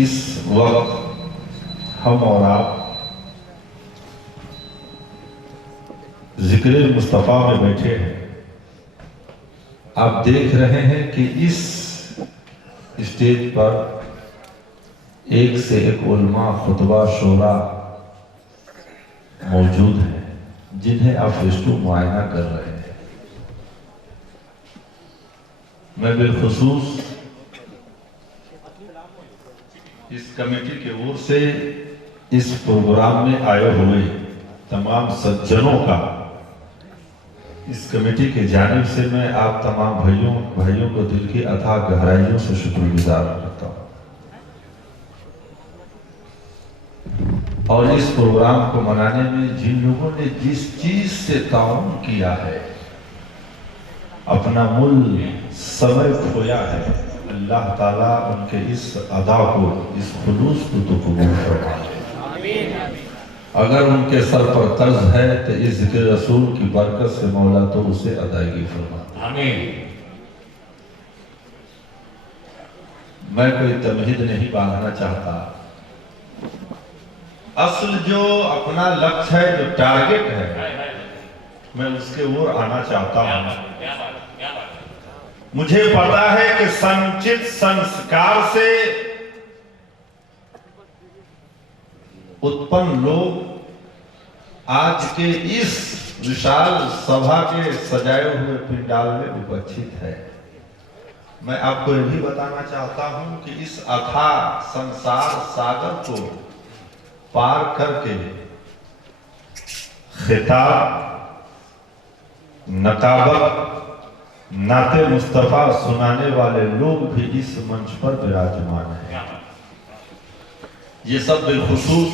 اس وقت ہم اور آپ ذکر مصطفیٰ میں بیٹھے ہیں. آپ دیکھ رہے ہیں کہ اس اسٹیج پر ایک سے ایک علماء خطبہ شورا موجود ہیں جنہیں آپ فیس ٹو معائنہ کر رہے ہیں. میں بالخصوص اس کمیٹی کے اور سے اس پروگرام میں آئے ہوئے تمام سجنوں کا اس کمیٹی کے جانب سے میں آپ تمام بھائیوں کو دل کی اتھاہ گہرائیوں سے شکر گزار کرتا ہوں. اور اس پروگرام کو منانے میں جن لوگوں نے جس چیز سے تعاون کیا ہے، اپنا مل سمے کھویا ہے، اللہ تعالیٰ ان کے اس ادا کو، اس خلوص کو تو قبول فرمائے. اگر ان کے سر پر قرض ہے تو اس ذکر رسول کی برکت سے مولا تو اسے ادائیگی فرمائے. آمین. میں کوئی تمہید نہیں باندھنا چاہتا. اصل جو اپنا لکش ہے، جو ٹارگٹ ہے، میں اس کے اور آنا چاہتا ہوں. مجھے پتا ہے کہ سنچت سنسکار سے اتپن لوگ آج کے اس وشال سبھا کے سجائے ہوئے پنڈال میں اپستھت ہے. میں آپ کو یہ بھی بتانا چاہتا ہوں کہ اس اتھاہ سنسار ساگر کو پار کر کے خطاب، نقابت، نعت مصطفیٰ سنانے والے لوگ بھی اس منچ پر براجمان ہیں. یہ سب بالخصوص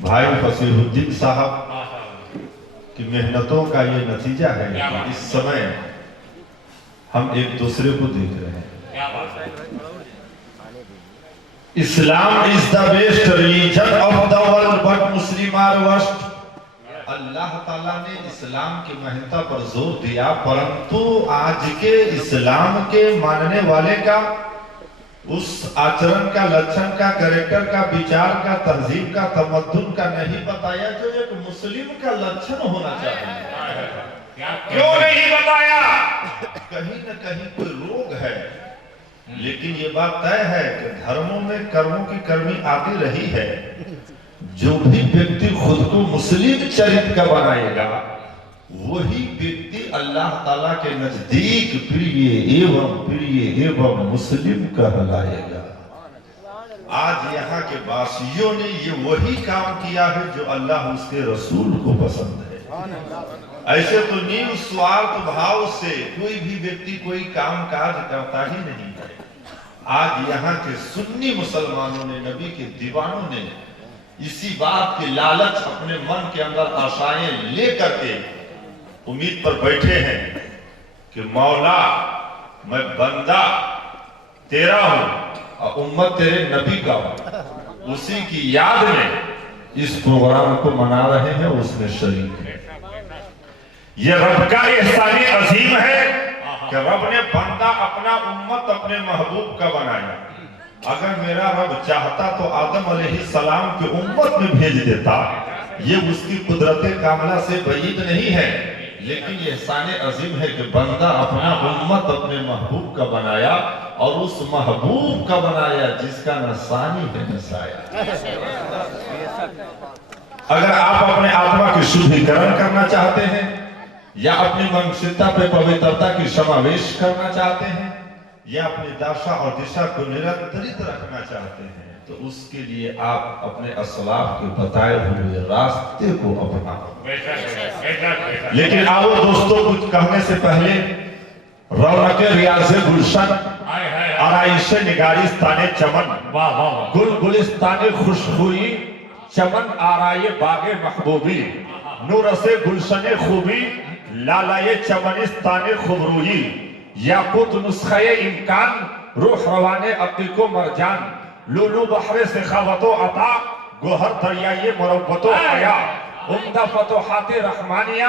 بھائی فصیح الدین صاحب کی محنتوں کا یہ نتیجہ ہے کہ اس سمے ہم ایک دوسرے کو دیکھ رہے ہیں. اسلام is the best religion of the world but Muslim are worst. اللہ تعالیٰ نے اسلام کی مہنتا پر زور دیا، پرنتو آج کے اسلام کے ماننے والے کا اس آچرن کا، لچھن کا، کریکٹر کا، بیچار کا، تہذیب کا، تمدن کا نہیں بتایا جو ایک مسلم کا لچھن ہونا چاہیے. کیوں نہیں بتایا؟ کہیں نہ کہیں کوئی روگ ہے. لیکن یہ بات طے ہے کہ دھرموں میں کرموں کی کرمی آتی رہی ہے. جو بھی ویکتی خود کو مسلم چرت کا بنائے گا وہی ویکتی اللہ تعالیٰ کے نزدیک پریے ایوم مسلم کہلائے گا. آج یہاں کے باسیوں نے یہ وہی کام کیا ہے جو اللہ اس کے رسول کو پسند ہے. ایسے تو نیو سوارتھ بھاؤ سے کوئی بھی ویکتی کوئی کام کاج کرتا ہی نہیں ہے. آج یہاں کے سنی مسلمانوں نے، نبی کے دیوانوں نے اسی بات کی لالچ اپنے من کے اندر آشائیں لے کر کے امید پر بیٹھے ہیں کہ مولا میں بندہ تیرا ہوں اور امت تیرے نبی کا ہوں. اسی کی یاد میں اس پروگرام کو منا رہے ہیں، اس میں شریک ہیں. یہ رب کا احسان عظیم ہے کہ رب نے بندہ اپنا امت اپنے محبوب کا بنایا. اگر میرا رب چاہتا تو آدم علیہ السلام کی امت میں بھیج دیتا. یہ اس کی قدرت کاملہ سے بعید نہیں ہے، لیکن یہ احسان عظیم ہے کہ بندہ اپنا امت اپنے محبوب کا بنایا، اور اس محبوب کا بنایا جس کا نہ ثانی ہے نہ سایہ. اگر آپ اپنے آتما کی شدھیکرن کرنا چاہتے ہیں یا اپنی منشتا پہ پوترتا کی سماویش کرنا چاہتے ہیں یا اپنی داشا اور دشا کو نرنترت رکھنا چاہتے ہیں تو اس کے لیے آپ اپنے اسلاف کے بتائے ہوئے راستے کو اپنائیں. لیکن آؤ دوستوں، کچھ کہنے سے پہلے رونق ریاض گلشن، آرائش نگارستان چمن، گل گلستان خوشخوئی، چمن آرائے باغ محبوبی، نور سے گلشن خوبی، لالائے چمنستان خوبروئی، یاقوت نسخہ امکان، روح روانے عقیق و مرجان، لولو بحر سخاوت و عطا، گوہر دریائے مروت و حیا، عمدہ فتوحات رحمانیہ،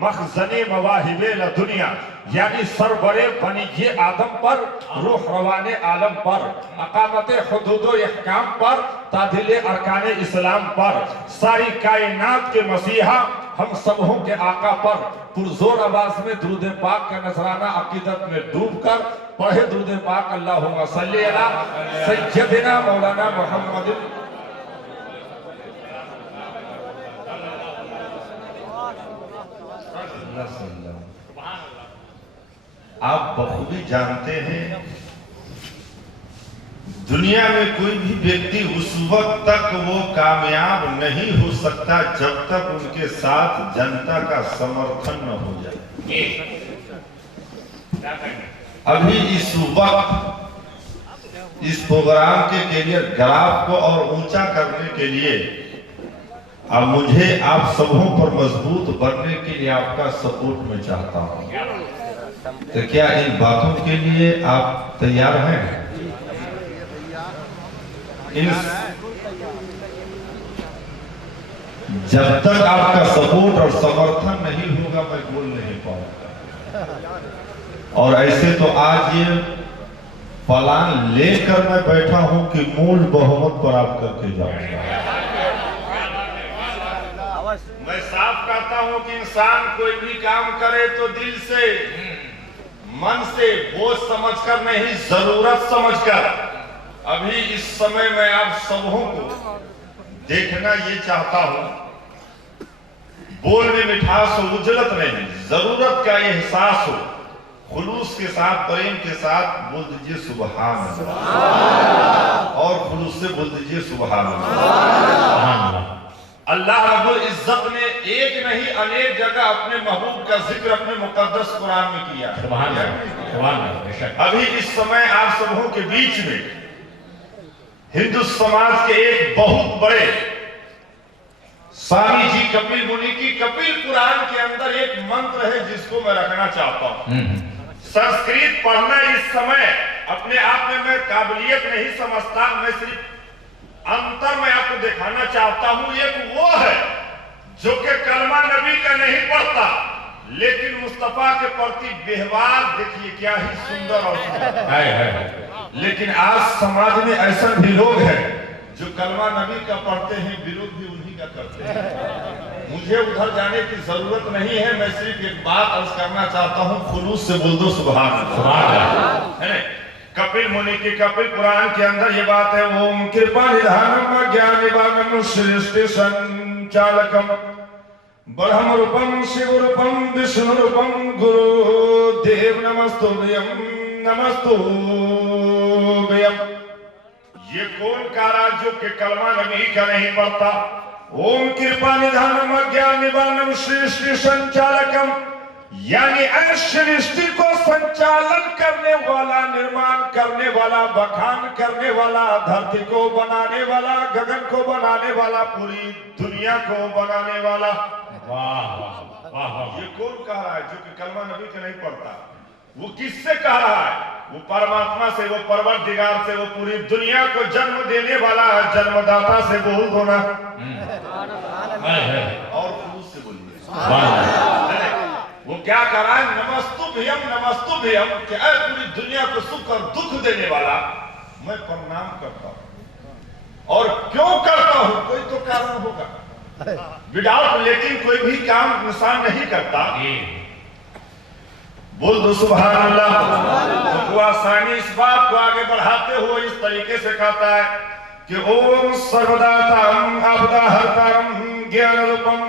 مخزن مواہب لدنیا، یعنی سربرے بنی آدم پر، روح روان عالم پر، اقامت حدود و احکام پر، تعدیل ارکان اسلام پر، ساری کائنات کے مسیحا ہم سبوں کے آقا پر پرزور آواز میں درود پاک کا نذرانہ عقیدت میں ڈوب کر پڑھے درود پاک اللہم صلی علی سیدنا مولانا محمد۔ آپ بخوبی جانتے ہیں دنیا میں کوئی بھی ویکتی اس وقت تک وہ کامیاب نہیں ہو سکتا جب تک ان کے ساتھ جنتا کا سمرتھن نہ ہو جائے۔ ابھی اس وقت اس پروگرام کے کیریئر گراف کو اور اونچا کرنے کے لیے اب مجھے آپ سبوں پر مضبوط بننے کے لیے آپ کا سپورٹ میں چاہتا ہوں، تو کیا ان باتوں کے لیے آپ تیار ہیں؟ جب تک آپ کا سپورٹ اور سمرتھن نہیں ہوگا میں بول نہیں پاؤں گا، اور ایسے تو آج یہ پلان لے کر میں بیٹھا ہوں کہ مول بہمت پر آپ کر کے جاؤں گا۔ میں صاف کہتا ہوں کہ انسان کوئی بھی کام کرے تو دل سے، من سے، بوجھ سمجھ کر نہیں، ضرورت سمجھ کر۔ ابھی اس سمے میں آپ سبوں کو دیکھنا یہ چاہتا ہوں، بول میں مٹھاس ہو، اجلت نہیں، ضرورت کا احساس ہو، خلوص کے ساتھ، پریم کے ساتھ بول دیجئے سبحان اللہ، اور خلوص سے بول دیجئے سبحان اللہ۔ اللہ رب العزت نے ایک نہیں انیک جگہ اپنے محبوب کا ذکر اپنے مقدس قرآن میں کیا ہے۔ ابھی اس سمے آپ سبوں کے بیچ میں ہندو سماج کے ایک بہت بڑے سوامی جی کپل منی کی کپل پران کے اندر ایک منتر ہے جس کو میں رکھنا چاہتا ہوں۔ سنسکرت پڑھنا اس سمے اپنے آپ میں قابلیت نہیں سمجھتا، میں صرف انتر میں آپ کو دکھانا چاہتا ہوں۔ ایک وہ ہے جو کہ کلمہ نبی کا نہیں پڑھتا لیکن مصطفیٰ کے پرتی بہوار دیکھیے کیا ہی سندر اور سندر، لیکن آج سماج میں ایسا بھی لوگ ہیں جو کلمہ نبی کا پڑھتے ہیں، بیروت بھی انہی کا کرتے ہیں۔ مجھے ادھر جانے کی ضرورت نہیں ہے، میں صرف ایک بات عرض کرنا چاہتا ہوں، خلوص سے بول دو سبحان اللہ۔ کپل منی کی کپل پران کے اندر یہ بات ہے، اوم کرپا نِدھانم گیان نِبانم سرشٹی سنچالکم برہم روپم شیو روپم وشنو روپم گرو دیو نمستو بھیم نمستو بھیم۔ یہ کون کارا جو کہ کلمہ نبی کا نہیں پڑھتا؟ اوم کرپا نِدھانم گیان نِبانم سرشٹی سنچالکم، یعنی اے سرشٹی کو سنچالن کرنے والا، نرمان کرنے والا، بخان کرنے والا، دھرتی کو بنانے والا، گگن کو بنانے والا، پوری دنیا کو بنانے والا۔ یہ کون کہہ رہا ہے جو کہ کلمہ نبی کا نہیں پڑھتا؟ وہ کس سے کہہ رہا ہے؟ وہ پرماتما سے، وہ پروردگار سے، وہ پوری دنیا کو جنم دینے والا ہے، جنم داتا سے بہت ہونا۔ اور خلوص سے بولیے وہ کیا کہہ رہا ہے؟ نمستو بھیم، کہ اے پوری دنیا کو سکھ اور دکھ دینے والا میں پرنام کرتا ہوں۔ اور کیوں کرتا ہوں؟ کوئی تو کارن ہوگا، وداؤٹ لیکن کوئی بھی کام انسان نہیں کرتا۔ بول دو سبحان اللہ۔ تو آسانی اس بات کو آگے بڑھاتے ہوئے اس طریقے سے کہتا ہے کہ اوم سرداتام آپدا ہرتارم گیان روپم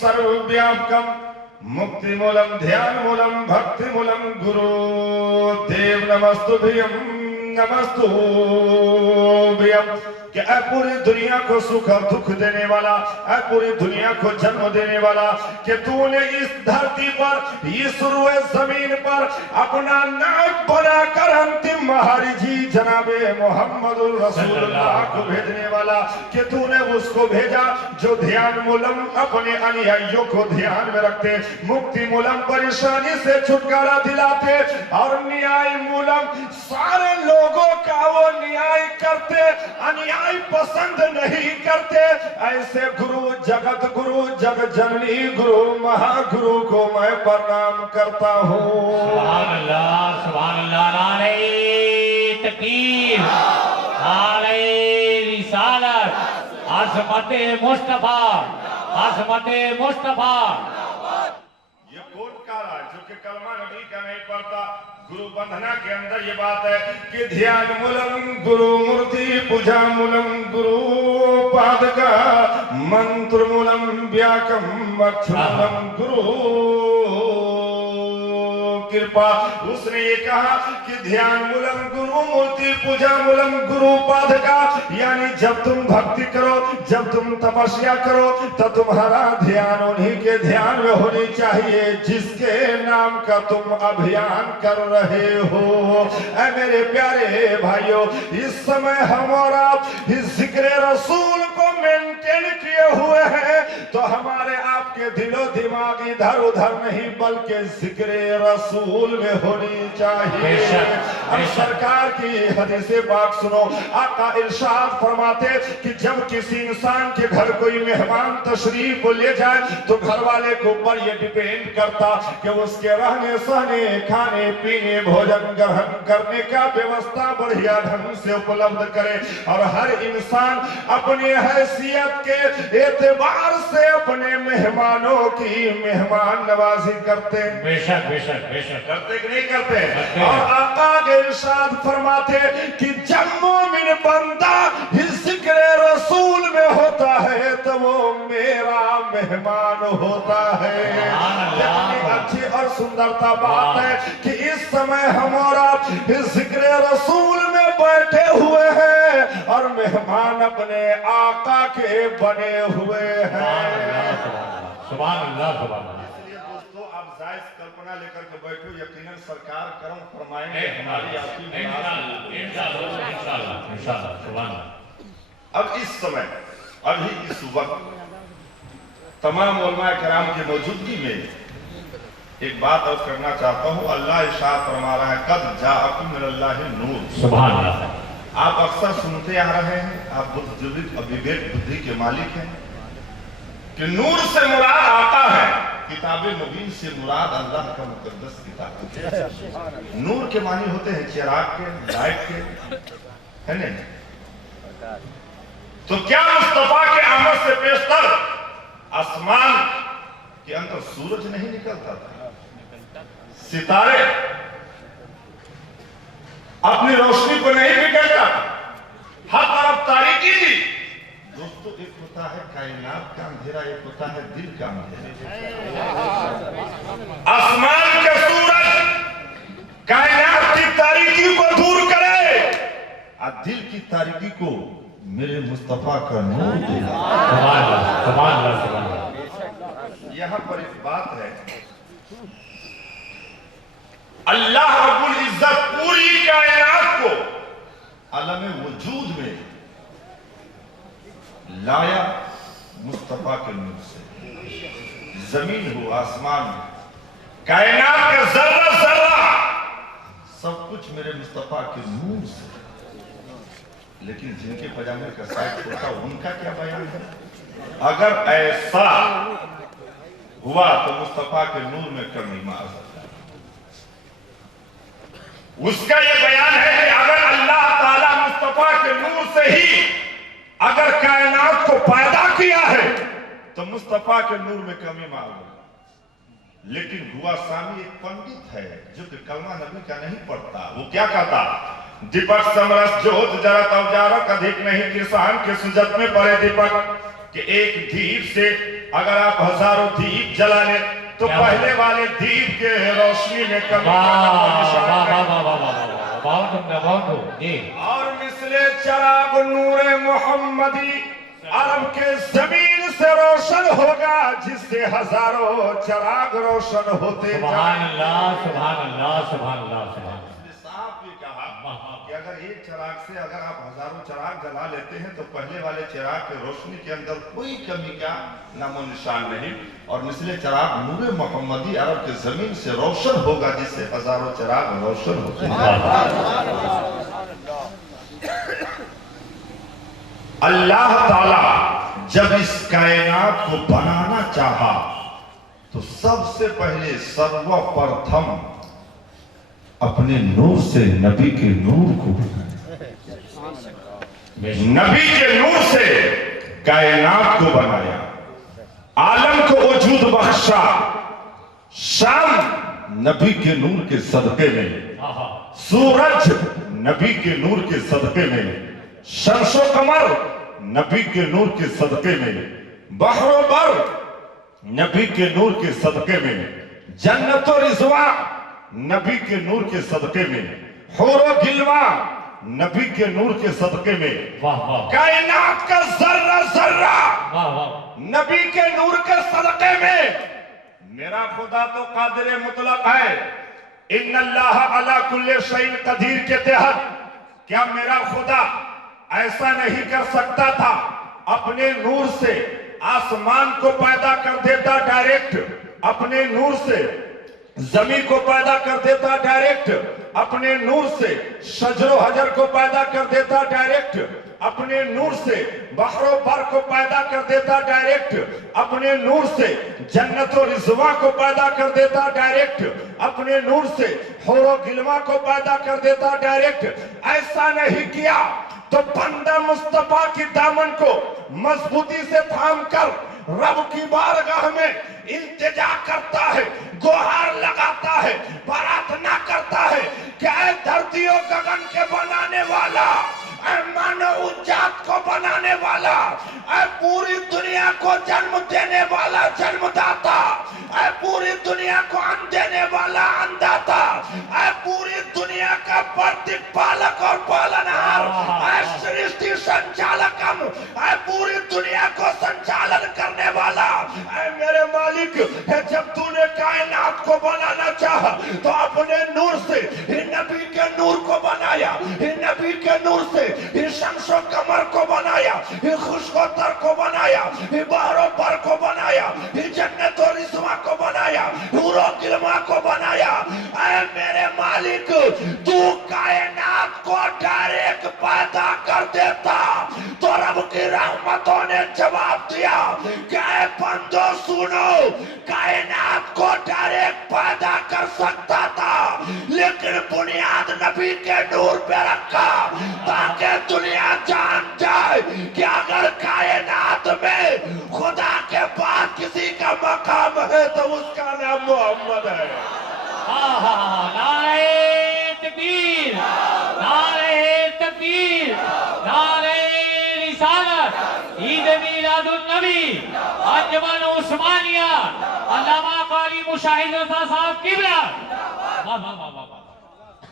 سرو بیاپکم مکتی مولم دھیان مولم بھکتی مولم گرو دیو نمستو بھیم نمستو بھیم، کہ اے پوری دنیا کو سکھ اور دکھ دینے والا، اے پوری دنیا کو جنم دینے والا، کہ تو نے اس دھرتی پر، اس روئے زمین پر اپنا نائب بنا کر انتم مہاری جی جناب محمد الرسول اللہ کو بھیجنے والا، کہ تو نے اس کو بھیجا جو دھیان مولم اپنے انیائیوں کو دھیان میں رکھتے، مکتی مولم پریشانی سے چھٹکارا دلاتے، اور نیائی مولم سارے لوگوں کا وہ نیائی करते, अन्याय पसंद नहीं करते। ऐसे गुरु, जगत गुरु, जग जननी गुरु, महागुरु को मैं प्रणाम करता हूँ। सुभान अल्लाह, नारे तकबीर, नारे रिसालत, अज़मते मुस्तफा, अज़मते मुस्तफा। ये कौन कह रहा है जो कि कलमा नबी का नहीं पढ़ता? गुरु बंधना के अंदर ये बात है कि ध्यान मूलम गुरु मूर्ति, पूजा मूलम गुरु पादका, मंत्र मूलम व्याकम, अक्षर मूलम गुरु कृपा। उसने ये कहा कि ध्यान मूलम गुरु मूर्ति, पूजा मूलम गुरु पादका, यानी जब तुम भक्ति करो, जब तुम तपस्या करो, तो तुम्हारा ध्यान उन्हीं के ध्यान में होनी चाहिए जिसके नाम का तुम अभियान कर रहे हो। ऐ मेरे प्यारे भाइयों, इस समय हम और आप इस जिक्र रसूल को मेंटेन किए हुए हैं, तो हमारे आपके दिलो दिमाग इधर उधर नहीं बल्कि जिक्र रसूल में होनी चाहिए। अब सरकार की हदीसे पाक सुनो, आका इरशाद फरमाते कि जब किसी इंसान के घर कोई मेहमान तशरीफ को ले जाए तो घर वाले के ऊपर ये डिपेंड करता कि उसके रहने सहने, खाने पीने, भोजन ग्रहण करने का व्यवस्था बढ़िया ढंग से उपलब्ध करे, और हर इंसान अपनी हैसियत के एतबार से अपने मेहमानों की मेहमान नवाजी करते। बेशक बेशक बेशक करते कि नहीं करते? और आका के इरशाद फरमाते कि जब मोमिन बंदा इस जिक्र रसूल में होता है तो वो मेरा मेहमान होता है। कितनी अच्छी और सुंदरता बात है कि इस समय हम और आप इस जिक्र रसूल में बैठे हुए हैं और मेहमान अपने आका के बने हुए हैं। सुभान अल्लाह, सुभान अल्लाह। आप जायज कल्पना लेकर के बैठो, यकीनन सरकार कर्म फरमाएंगे हमारी आपकी। इंशाअल्लाह इंशाअल्लाह इंशाअल्लाह, सुभान अल्लाह। अब इस समय, अभी इस वक्त तमाम उलमा किराम की मौजूदगी में एक बात अर्ज करना चाहता हूँ। अल्लाह इरशाद फरमा रहा है, कद जाअकुम मिनल्लाहि नूर। सुभान अल्लाह। आप अक्सर सुनते आ रहे हैं, आप बुजुर्ग विवेक बुद्धि के मालिक हैं कि नूर से मुराद आता है, किताब मुबीन से मुराद अल्लाह का मुकद्दस किताब। नूर के मानी होते हैं चिराग के, लाइट के, है नहीं? तो क्या मुस्तफा के आमद से पेशतर आसमान के अंदर सूरज नहीं निकलता था? सितारे अपनी रोशनी को नहीं बिखेरता, हर तरफ तारीकी थी। दोस्तों, एक होता है कायनात का अंधेरा, एक होता है दिल का अंधेरा। आसमान के सूरज कायनात की तारीकी को दूर करे और दिल की तारीकी को मेरे मुस्तफा का नूर देगा। यहाँ पर एक बात है, अल्लाह रब्बुल इज्जत पूरी कायनात को आलम वजूद में लाया मुस्तफा के नूर से। जमीन हो, आसमान हो, कायनात का जर्रा जर्रा सब कुछ मेरे मुस्तफा के नूर से। लेकिन जिनके पजामे का साइज छोटा, उनका क्या बयान है? अगर ऐसा हुआ तो मुस्तफा के नूर में कमी मार सकता है। उसका यह बयान है कि अगर अल्लाह ताला मुस्तफा के नूर से ही अगर कायनात को पैदा किया है तो मुस्तफा के नूर में कमी मार लो। लेकिन हुआ सामी एक पंडित है जो कि कलमा नबी का नहीं पढ़ता। वो क्या कहता? दीपक समरस जोत जरा तवजारक अधिक नहीं, किसान के सुजत में पड़े दीपक कि एक दीप से अगर आप हजारों दीप जला ले तो पहले वाले दीप के रोशनी में कमी। और मिसले चराग नूरे मोहम्मदी अरब के जमीन से रोशन होगा जिससे हजारों चराग रोशन होते। सुभान अल्लाह, सुभान अल्लाह, सुभान अल्लाह, सुभान अल्लाह। साहब भी कहा कि अगर एक चिराग से अगर आप हजारों चिराग जला लेते हैं तो पहले वाले चिराग की रोशनी के अंदर कोई कमी का नामो निशान नहीं, और मिसले चिराग नूरे मोहम्मदी अरब के जमीन से रोशन होगा जिससे हजारों चिराग रोशन होते हैं। अल्लाह ताला जब इस कायनात को बनाना चाहा तो सबसे पहले सर्वप्रथम अपने नूर से नबी के नूर को बनाया, नबी के नूर से कायनात को बनाया, आलम को वजूद बख्शा। शाम नबी के नूर के सदके में, सूरज नबी के नूर के सदके में, शम्सो कमर नबी के नूर के सदके में, बहरो बर नबी के नूर के सदके में, जन्नत और रिज़वा नबी के नूर के सदके में, हौरो गिलवा नबी के नूर के सदके में, कायनात का जर्रा जर्रा नबी के नूर के सदके में। मेरा खुदा तो कादिर मुतलक है, इन्नल्लाह अला कुल्ले शैइन कदीर के तहत क्या मेरा खुदा ऐसा नहीं कर सकता था? अपने नूर से आसमान को पैदा कर देता डायरेक्ट, अपने नूर से जमीन को पैदा कर देता डायरेक्ट, अपने नूर से शजरो हजर को पैदा कर देता डायरेक्ट, अपने नूर से बहरो बर को पैदा कर देता डायरेक्ट, अपने नूर से जन्नत और रिज़वा को पैदा कर देता डायरेक्ट, अपने नूर से हौरो गिलवा को पैदा कर देता डायरेक्ट। ऐसा नहीं किया तो बंदा मुस्तफा की दामन को मजबूती से थाम कर रब की बारगाह में इल्तिजा करता है, गुहार लगाता है, प्रार्थना करता है कि ऐ धरती और गगन के बनाने वाला, ऐ मानव जात को बनाने वाला, ऐ पूरी दुनिया को जन्म देने वाला जन्मदाता, ऐ पूरी दुनिया को अन्न देने वाला अन्नदाता, ऐ पूरी दुनिया का प्रतिपालक और पालनहार, ऐ सृष्टि संचालकम, ऐ पूरी दुनिया को संचालन करने वाला, ऐ मेरे मालिक, जब तूने कायनात को बनाना चाहा तो अपने नूर से नबी के नूर को बनाया, नबी के नूर से शम्सो कमर को बनाया, खुशकोतर को बनाया, बहरो पर को बनाया, जन्नत और रिज़वा को बनाया, हूरो गिलमा को बनाया। ऐ मेरे मालिक, तू कायनात को डायरेक्ट पैदा कर देता तो रब की रहमतों ने जवाब दिया कि ऐ बंदो सुनो, कायनात को डायरेक्ट पैदा कर सकता था लेकिन बुनियाद नबी के नूर पे रखा ताकि दुनिया जान जाए कि अगर कायनात में खुदा के बाद किसी का मकाम है तो उसका नाम मोहम्मद है। नारे तकबीर, नारे तकबीर, नारे रिसालत, ईद मीलादुन नबी, अंजुमन उस्मानिया, अल्लामा क़ारी मुशाहिद रज़ा साहब किबला।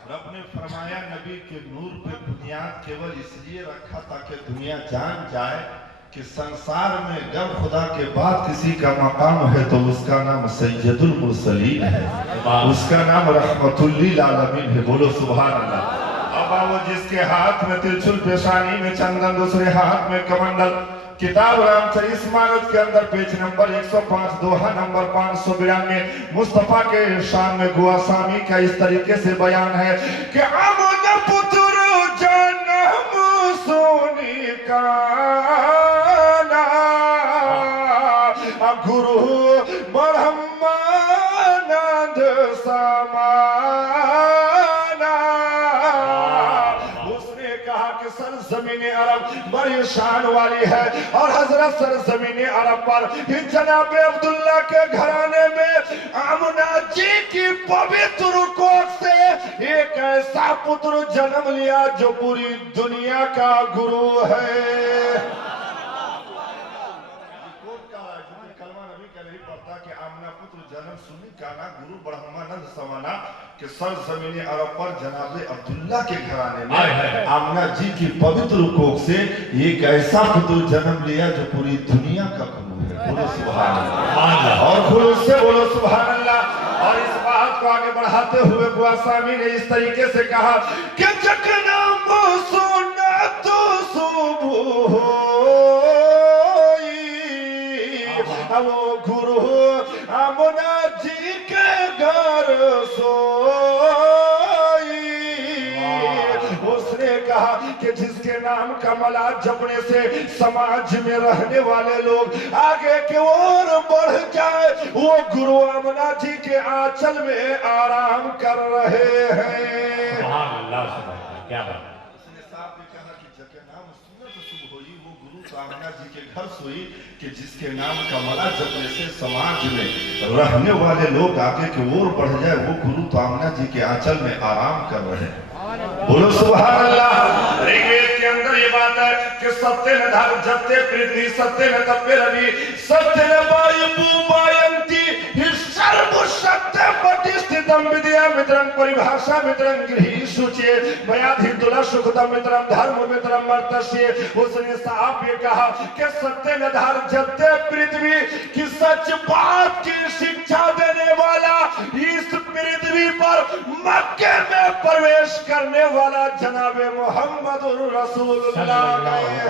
रब ने फरमाया नबी के नूर पे बुनियाद केवल इसलिए रखा ताकि दुनिया जान जाए कि संसार में जब खुदा के बाद किसी का मकाम है तो उसका नाम सैयदुल मुरसलीन है, उसका नाम रहमतुल्लिल आलमीन है। बोलो सुभान अल्लाह। अब वो जिसके हाथ में त्रिशूल, पेशानी में चंदन, दूसरे हाथ में कमंडल, किताब रामचरित मानस के अंदर पेज नंबर 105 दोहा नंबर 592 मुस्तफा के शान में गुआ सामी का इस तरीके से बयान है कि अमन पुत्र जन्म सोनी का गुरु ब्रह्मानंद समाना। उसने कहा कि सरजमीन अरब बड़ी शान वाली है और हजरत सरजमीन अरब पर जनाब अब्दुल्ला के घराने में आमना जी की पवित्र कोख से एक ऐसा पुत्र जन्म लिया जो पूरी दुनिया का गुरु है। जन्म सुनी काना गुरु ब्रह्मानंद समाना के सरजमीन अरब पर जनाब अब्दुल्ला के घराने में आमना जी की पवित्र कोख से एक ऐसा पुत्र जन्म लिया जो पूरी दुनिया का गुरु है। बोलो सुभान अल्लाह और खुलूस से बोलो सुभान अल्लाह। और इस बात को आगे बढ़ाते हुए गुआसामी ने इस तरीके से कहा कि जखना सुना तो सुबह वो गुरु आमना जी के घर सोई। उसने कहा कि जिसके नाम का मला जपने से समाज में रहने वाले लोग आगे की ओर बढ़ जाए, वो गुरु आमना जी के आंचल में आराम कर रहे हैं। सुभान अल्लाह, सुभान अल्लाह, क्या बात। उसने साहब ने कहा कि जके नाम सुनत शुभ होई, वो गुरु कामना जी के घर सोई कि जिसके नाम का मला जपने से समाज में रहने वाले लोग आगे की ओर बढ़ जाए, वो गुरु कामना जी के आंचल में आराम कर रहे हैं। बोलो सुभान अल्लाह। ऋग्वेद के अंदर ये बात है कि सत्य न धर्म जत्ते पृथ्वी सत्य न तप्पे रवि सत्य न वायु वायंती हि सर्व सत्य प्रतिष्ठितम विद्या मित्रं परिभाषा मित्रं गृही शुचे मयाधि तुला सुखदम मित्रं धर्म मित्रं मर्तस्य। उसने साफ ये कहा कि सत्य न धर्म जत्ते पृथ्वी की सच बात की शिक्षा देने वाला इस पृथ्वी पर मक्के में प्रवेश करने वाला जनाबे मोहम्मदुर रसूलुल्लाह है।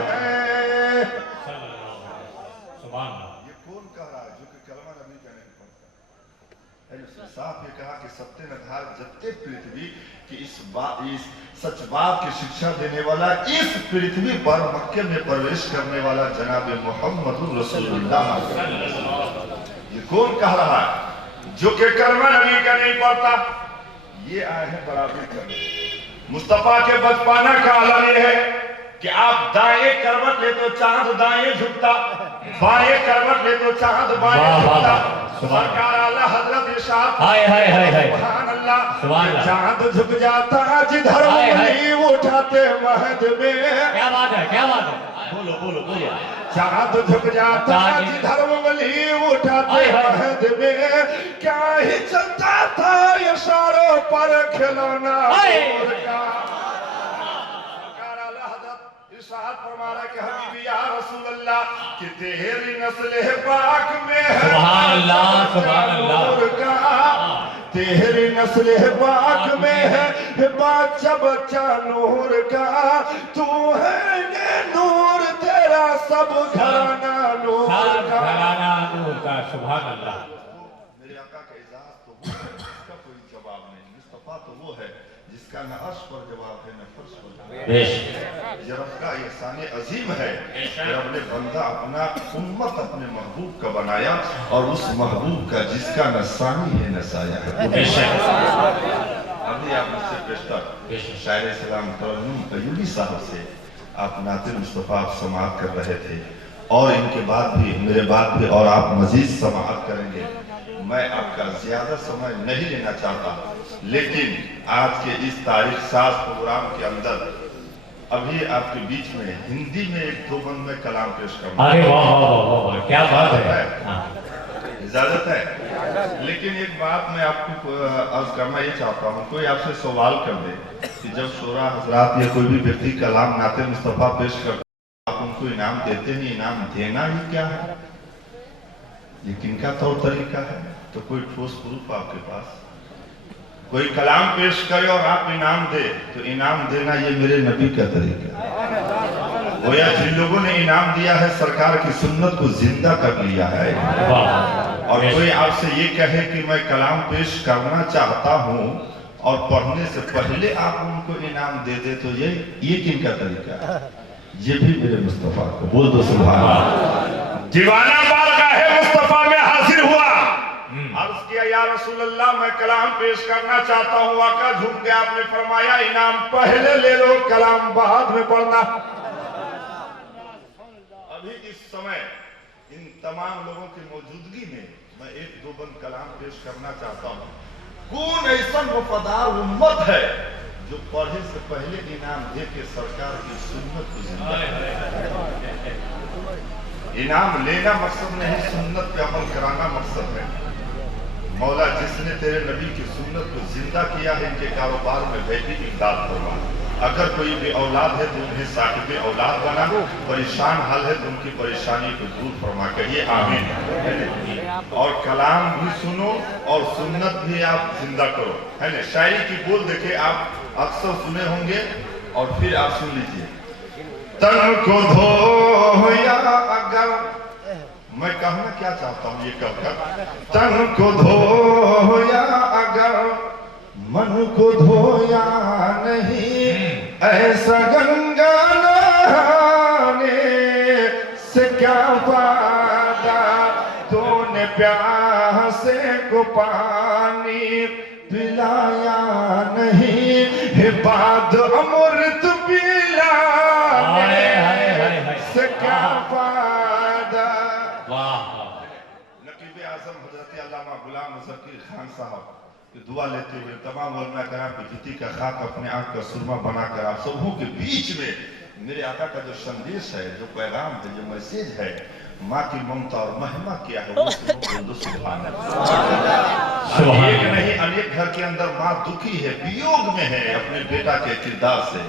सुभान अल्लाह। ये कौन कह रहा है जो कि कलमा नबी का नहीं पढ़ता? साहब ने कहा कि सत्य न धार जत्ते पृथ्वी कि इस सच बात की शिक्षा देने वाला इस पृथ्वी पर मक्के में प्रवेश करने वाला जनाबे मोहम्मदुर रसूलुल्लाह। ये कौन कह रहा है जो कि कलमा नबी का नहीं पढ़ता? ये आए हैं बराबरी करने। मुस्तफा के बचपना का आलम ये है कि आप दाएं करवट ले तो चांद दाएं झुकता, बाएं करवट ले तो चांद बाएं झुकता। सरकार आला हजरत इरशाद हाय हाय हाय हाय, सुभान अल्लाह। सुभान अल्लाह। चांद झुक जाता जिधर उंगली उठाते महद में। क्या बात है, क्या बात है। बोलो बोलो बोलो। चांद झुक जाता जिधर उंगली उठाते महद में। क्या ही चलता था इशारों पर खिलौना नूर का। इरशाद फरमाया कि हबीबी या रसूल अल्लाह कि तेरी नस्ल पाक में है सुभान अल्लाह, सुभान अल्लाह। तेरी नस्ल पाक में है बच्चा बच्चा नूर का। तू है ये नूर तेरा सब घराना नूर का। घराना नूर का। सुभान अल्लाह। मेरे आका का इजाज़ तो वो है जिसका कोई जवाब नहीं। मुस्तफा तो वो है जिसका न अर्श पर जवाब है न फर्श पर जवाब। ये रब का एहसान अजीम है कि रब ने बंदा अपना उम्मत अपने महबूब का बनाया और उस महबूब का जिसका न सानी है न साया है। अभी आप मुझसे पेशतर शायर सलाम तरन्नुम कयूमी साहब से आप नाते मुस्तफा आप समाअत कर रहे थे और इनके बाद भी मेरे बाद भी और आप मजीद समाअत करेंगे। मैं आपका ज्यादा समय नहीं लेना चाहता, लेकिन आज के इस तारीख साज प्रोग्राम के अंदर अभी आपके बीच में हिंदी में एक दो बंद में कलाम पेश करूंगा। अरे वाह वाह वाह वाह, क्या बात है। इजाजत है? लेकिन एक बात मैं आपको अर्ज करना ये चाहता हूँ, कोई आपसे सवाल कर दे कि जब शोरा हजरात या कोई भी व्यक्ति कलाम नाते मुस्तफा पेश करते आप उनको इनाम देते नहीं, इनाम देना ही क्या है, ये किनका तौर तरीका है? तो कोई ठोस प्रूफ आपके पास? कोई कलाम पेश करे और आप इनाम दे तो इनाम देना ये मेरे नबी का तरीका है। वो या जिन लोगों ने इनाम दिया है सरकार की सुन्नत को जिंदा कर लिया है। और कोई आपसे ये कहे कि मैं कलाम पेश करना चाहता हूँ और पढ़ने से पहले आप उनको इनाम दे दे तो ये किनका तरीका है? ये भी मेरे मुस्तफा को बोल दो सुभान अल्लाह। दीवाना बारगाह मुस्तफा में हाजिर हुआ, अर्ज किया या रसूल अल्लाह मैं कलाम पेश करना चाहता हूँ। आका झुक गया, आपने फरमाया इनाम पहले ले लो, कलाम बाद में पढ़ना। अभी इस समय इन तमाम लोगों की मौजूदगी में मैं एक दो बंद कलाम पेश करना चाहता हूँ। कौन ऐसा वफादार उम्मत है जो पढ़े से पहले इनाम दे के सरकार की सुन्नत को जिंदा करे? इनाम लेना मकसद नहीं, सुन्नत पे अमल कराना मकसद है। मौला जिसने तेरे नबी की सुन्नत को जिंदा किया है इनके कारोबार में वही इमदाद फरमा। अगर कोई भी औलाद है तो उन्हें साहिब औलाद बना, परेशान हाल है तो उनकी परेशानी को दूर फरमा। कहिए आमीन। और कलाम भी सुनो और सुन्नत भी आप जिंदा करो, है ना। शायरी की बोल देखे आप अक्सर सुने होंगे और फिर आप सुन लीजिए। तन को धोया अगर, मैं कहना क्या चाहता हूँ ये कहकर, तन को धोया अगर मन को धोया नहीं, ऐसा गंदा प्यासे को पानी पिलाया नहीं, हे बाद अमृत पिलाने से क्या फायदा। नकीब आजम हजरत अल्लामा गुलाम ज़कीर खान साहब की दुआ लेते हुए तमाम उलमा कराम की जुती का खाक अपने आंख का सुरमा बनाकर आप सबों के बीच में मेरे आका का जो संदेश है, जो पैगाम है, जो मैसेज है, माँ की ममता और महिमा क्या है, वो सुभान अल्लाह। एक नहीं अनेक घर के अंदर माँ दुखी है, वियोग में है अपने बेटा के किरदार से,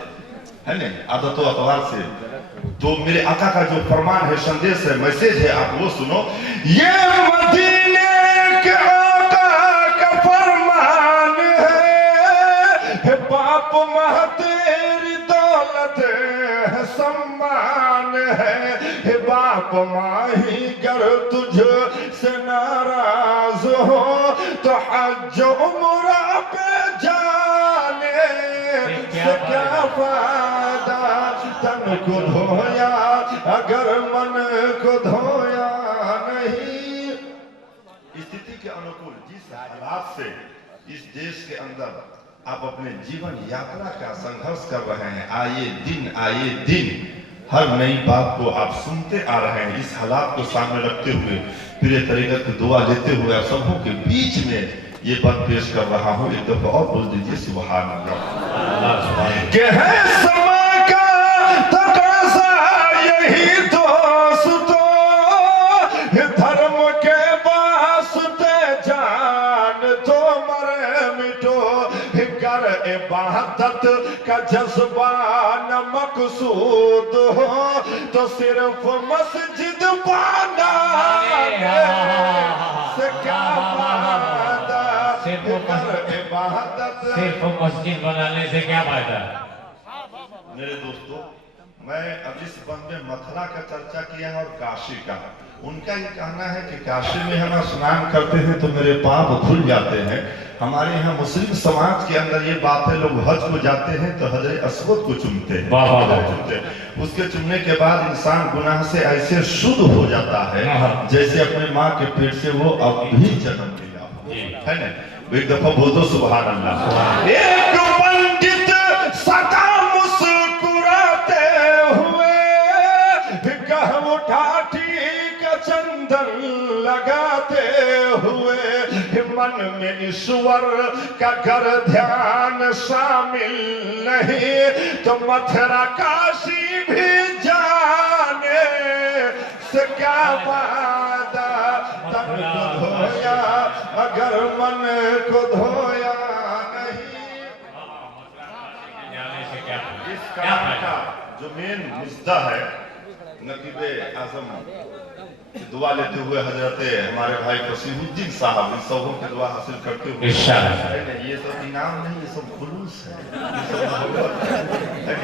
है न, आदतों अतवार से। तो मेरे आका का जो फरमान है, संदेश है, मैसेज है, आप वो सुनो। ये मदीने के आका का फरमान है, बाप माँ तेरी दौलत है, सम्मान है, बाप माँ ही कर तुझ से नाराज हो तो हज उम्रा पे जाने से क्या फायदा। तन को धोया अगर मन को धोया नहीं। स्थिति के अनुकूल जिस हालात से इस देश के अंदर आप अपने जीवन यात्रा का संघर्ष कर रहे हैं, आए दिन हर नई बात को आप सुनते आ रहे हैं। इस हालात को सामने रखते हुए पीरे तरीक़त की दुआ लेते हुए आप सबों के बीच में ये बात पेश कर रहा हूँ। एक दफा और बोल दीजिए सुभान अल्लाह। कि है समय का तकाज़ा यही दोस्तों, धर्म के वास्ते जान तो मरे मिटो, कर इबादत का जज्बा न मकसूद हो तो सिर्फ मस्जिद पाना से क्या फायदा। सिर्फ मस्जिद बनाने से क्या फायदा। मेरे दोस्तों, मैं अब इस बंद में मथुरा का चर्चा किया है और काशी का। उनका ये कहना है कि काशी में हम स्नान करते हैं तो मेरे पाप धुल जाते हैं। हमारे यहाँ मुस्लिम समाज के अंदर ये बात है, लोग हज को जाते हैं तो हजरे अस्वद को चुमते हैं। उसके चुमने के बाद इंसान गुनाह से ऐसे शुद्ध हो जाता है जैसे अपने माँ के पेट से वो अब भी जन्म लिया है ना। एक दफा बोल दो सुभान अल्लाह। एक पंडित सदा मुस्कुराते हुए कह उठा ठीक चंदन लगाते हुए, मन में ईश्वर का घर ध्यान शामिल नहीं तो मथुरा काशी भी जाने से क्या फायदा। तन को धोया अगर मन को धोया नहीं। इस काम का जो मेन मुद्दा है, नकीबे आजम दुआ लेते हुए हजरत हमारे भाई फसीहुद्दीन साहब इन सबों की दुआ हासिल करते हुए, ये सब इनाम नहीं, ये सब खुलूस है,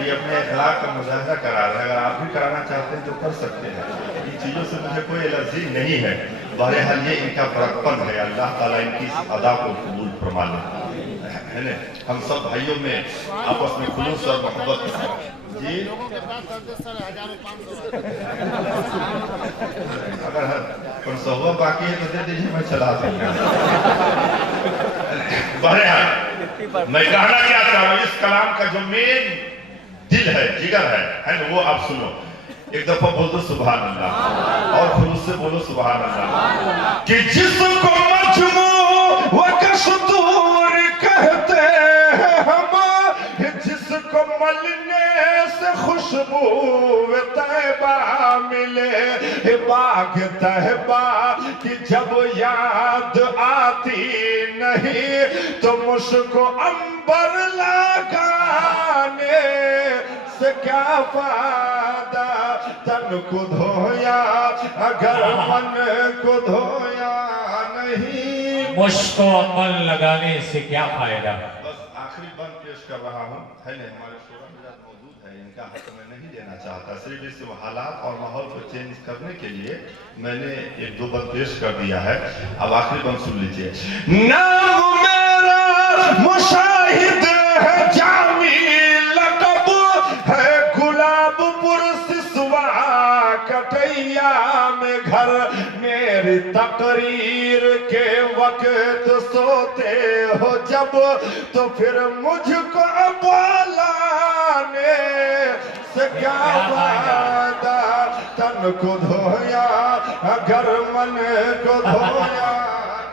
ये अपने अखलाक का मुजाहरा करा रहे हैं। अगर आप भी कराना चाहते हैं तो कर सकते हैं, इन चीजों से मुझे कोई एलर्जी नहीं है। बहरहाल ये इनका बड़प्पन है, अल्लाह ताला इनकी इस अदा को कबूल फरमा ले, है ना। हम सब भाइयों में आपस में खुलूस और मोहब्बत जी। अगर हुआ बाकी है तो दे दीजिए, मैं चला दूंगा। बहरहाल मैं कहना क्या चाह रहा हूँ, इस कलाम का जो मेन दिल है, जिगर है ना, वो आप सुनो। एक दफा बोल दो सुभान अल्लाह और खुलूस से बोलो सुभान अल्लाह। कि जिसको मजमू व कसूर कहते हैं हम, जिसको मलने से खुशबू तैबा मिले, बाग तहबा की जब याद आती नहीं तो मुझको अंबर लगाने से क्या फायदा। तन को धोया अगर मन को धोया नहीं, मुझको अमल लगाने से क्या फायदा। बस आखिरी बंद पेश कर रहा हूँ, है ना। हमारे शोरा हजरात मौजूद है, इनका हक मैं नहीं देना चाहता, सिर्फ इस हालात और माहौल को चेंज करने के लिए मैंने एक दो बंद पेश कर दिया है। अब आखिरी बंद सुन लीजिए। नाम मेरा मुशाहिद है जामी, लक़ब है गुलाबपुर सिसवा कटैया में घर मेरा मेरी तकरीर के वक्त सोते हो जब तो फिर मुझको बुलाने से क्या फायदा तन को धोया अगर मन को धोया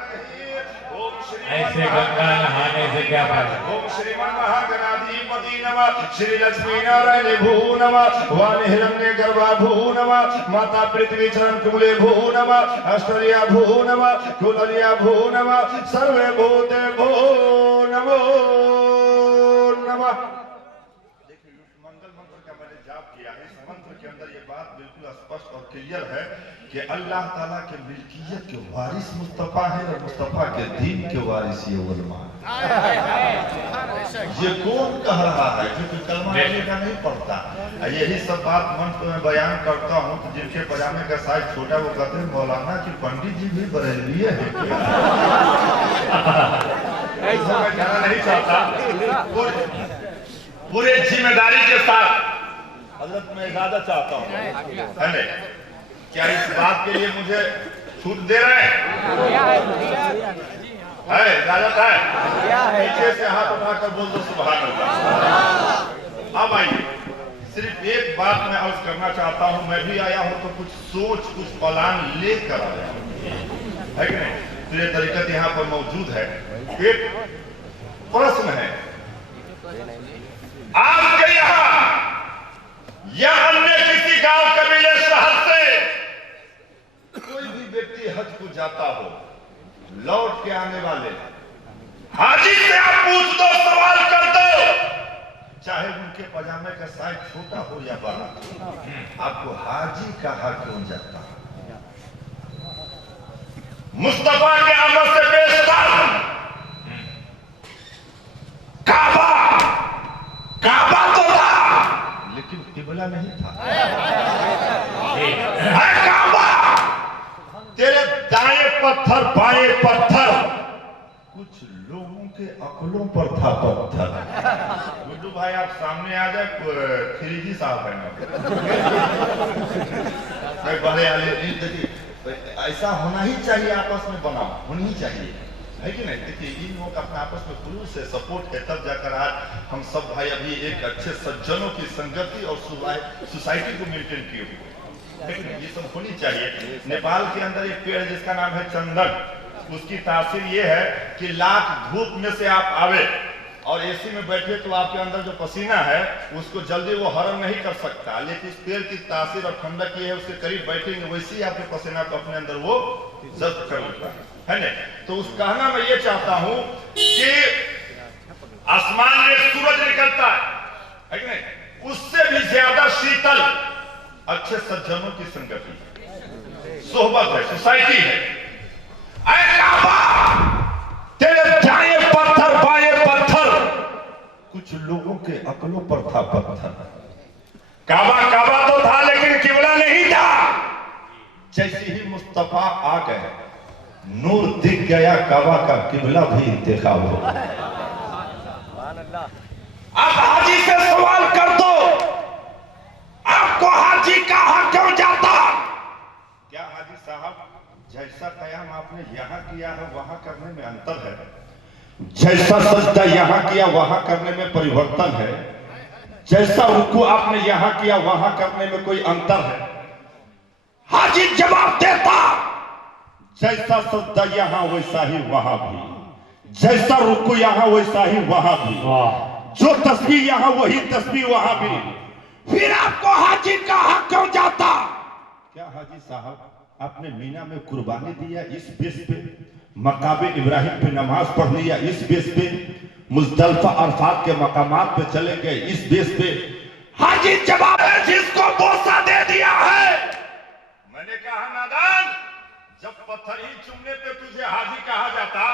नहीं। ओम श्री ऐसे गंगा नहाने से क्या फायदा? ओम श्रीमान महागणाधिपति नमः, श्री लक्ष्मी नारायण भू नमः, वाणी हिरण्य गर्भा भू नमः, माता पृथ्वी चरण कुमले भू नमः, अष्टर्या भू नमः, कुलर्या भू नमः, सर्वे भूते भू नमो नमः। देखिए मंगल मंत्र का मैंने जाप किया है। इस मंत्र के अंदर ये बात बिल्कुल स्पष्ट और क्लियर है कि अल्लाह ताला के मिल्कियत के वारिस मुस्तफा है और मुस्तफा के दीन के वारिस ये उलमा है। ये कौन कह रहा है? क्योंकि कलमा लेने का नहीं पड़ता। यही सब बात मंच में मैं बयान करता हूँ तो जिनके पजामे का साइज छोटा वो कहते हैं मौलाना की पंडित जी भी बरेलवी है। ऐसा मैं कहना नहीं चाहता। पूरे जिम्मेदारी के साथ हजरत मैं इजाजत चाहता हूँ, है नहीं? क्या इस बात के लिए मुझे छूट दे रहे हैं? है इजाजत है? पीछे से हाथ उठाकर बोल दो सुभान अल्लाह। अब आइए, सिर्फ एक बात मैं अर्ज करना चाहता हूँ। मैं भी आया हूँ तो कुछ सोच कुछ प्लान लेकर आया हूँ, है कि नहीं? तो ये तरीकत यहाँ पर मौजूद है। एक प्रश्न है आपके यहाँ या अन्य किसी गांव कबीले शहर से कोई भी व्यक्ति हज को जाता हो, लौट के आने वाले हाजी से आप पूछ दो, सवाल कर दो, चाहे उनके पजामे का साइज छोटा हो या बड़ा, आपको हाजी कहा क्यों जाता? मुस्तफा के अमर से बेशतर काबा तो था लेकिन किबला नहीं था। काबा तेरे दाएं पत्थर बाएं पत्थर, कुछ लोगों के अकलों पर था पत्थर। गुड्डू भाई आप सामने आ जाए, खिरीजी साहब है बड़े आले। देखिए ऐसा होना ही चाहिए, आपस में बनाओ होनी ही चाहिए, है कि नहीं? देखिए इन लोग अपने आपस में खुलूस से सपोर्ट है, तब जाकर आज हम सब भाई अभी एक अच्छे सज्जनों की संगति और सोसाइटी को मेंटेन किए हुए। लेकिन ये सब होनी चाहिए। नेपाल के अंदर एक पेड़ जिसका नाम है चंदन, उसकी तासीर ये है कि लाख धूप में से आप आवे और एसी में बैठे तो आपके अंदर जो पसीना है उसको जल्दी वो हरण नहीं कर सकता, लेकिन इस पेड़ की तासीर और ठंडक ये है उसके करीब बैठेंगे वैसे ही आपके पसीना को अपने अंदर वो जब्त कर लेता है नहीं? तो उस कहना मैं ये चाहता हूं कि आसमान में सूरज निकलता है कि नहीं, उससे भी ज्यादा शीतल अच्छे सज्जनों की संगति, सोहबत है, सोसाइटी है। ऐ काबा तेरे दाएं पत्थर बाएं पत्थर, कुछ लोगों के अकलों पर था पत्थर। काबा तो था लेकिन किबला नहीं था। जैसे ही मुस्तफा आ गए नूर दिख गया, काबा का किबला भी इंतखाब हो। अब हाजी से सवाल कर दो, आपको हाजी कहा क्यों जाता? क्या हाजी साहब जैसा कयाम आपने यहाँ किया है वहां करने में अंतर है, जैसा सजदा यहाँ किया वहां करने में परिवर्तन है, जैसा रुकू आपने यहाँ किया वहां करने में कोई अंतर है? हाजी जवाब देता, जैसा सजदा यहाँ वैसा ही वहां भी, जैसा रुकू यहाँ वैसा ही वहां भी, जो तस्बीह यहाँ वही तस्बीह वहां भी। फिर आपको हाजी का हक क्यों जाता? क्या हाजी साहब आपने मीना में कुर्बानी दिया इस बेस पे, मकाबे इब्राहिम पे नमाज पढ़ लिया इस बेस पे, मुज़दलिफा अरफात के मकामात पे चले गए इस बेस पे? हाजी जवाब है जिसको बोसा दे दिया है। मैंने कहा नादान, जब पत्थर ही चुमने पे तुझे हाजी कहा जाता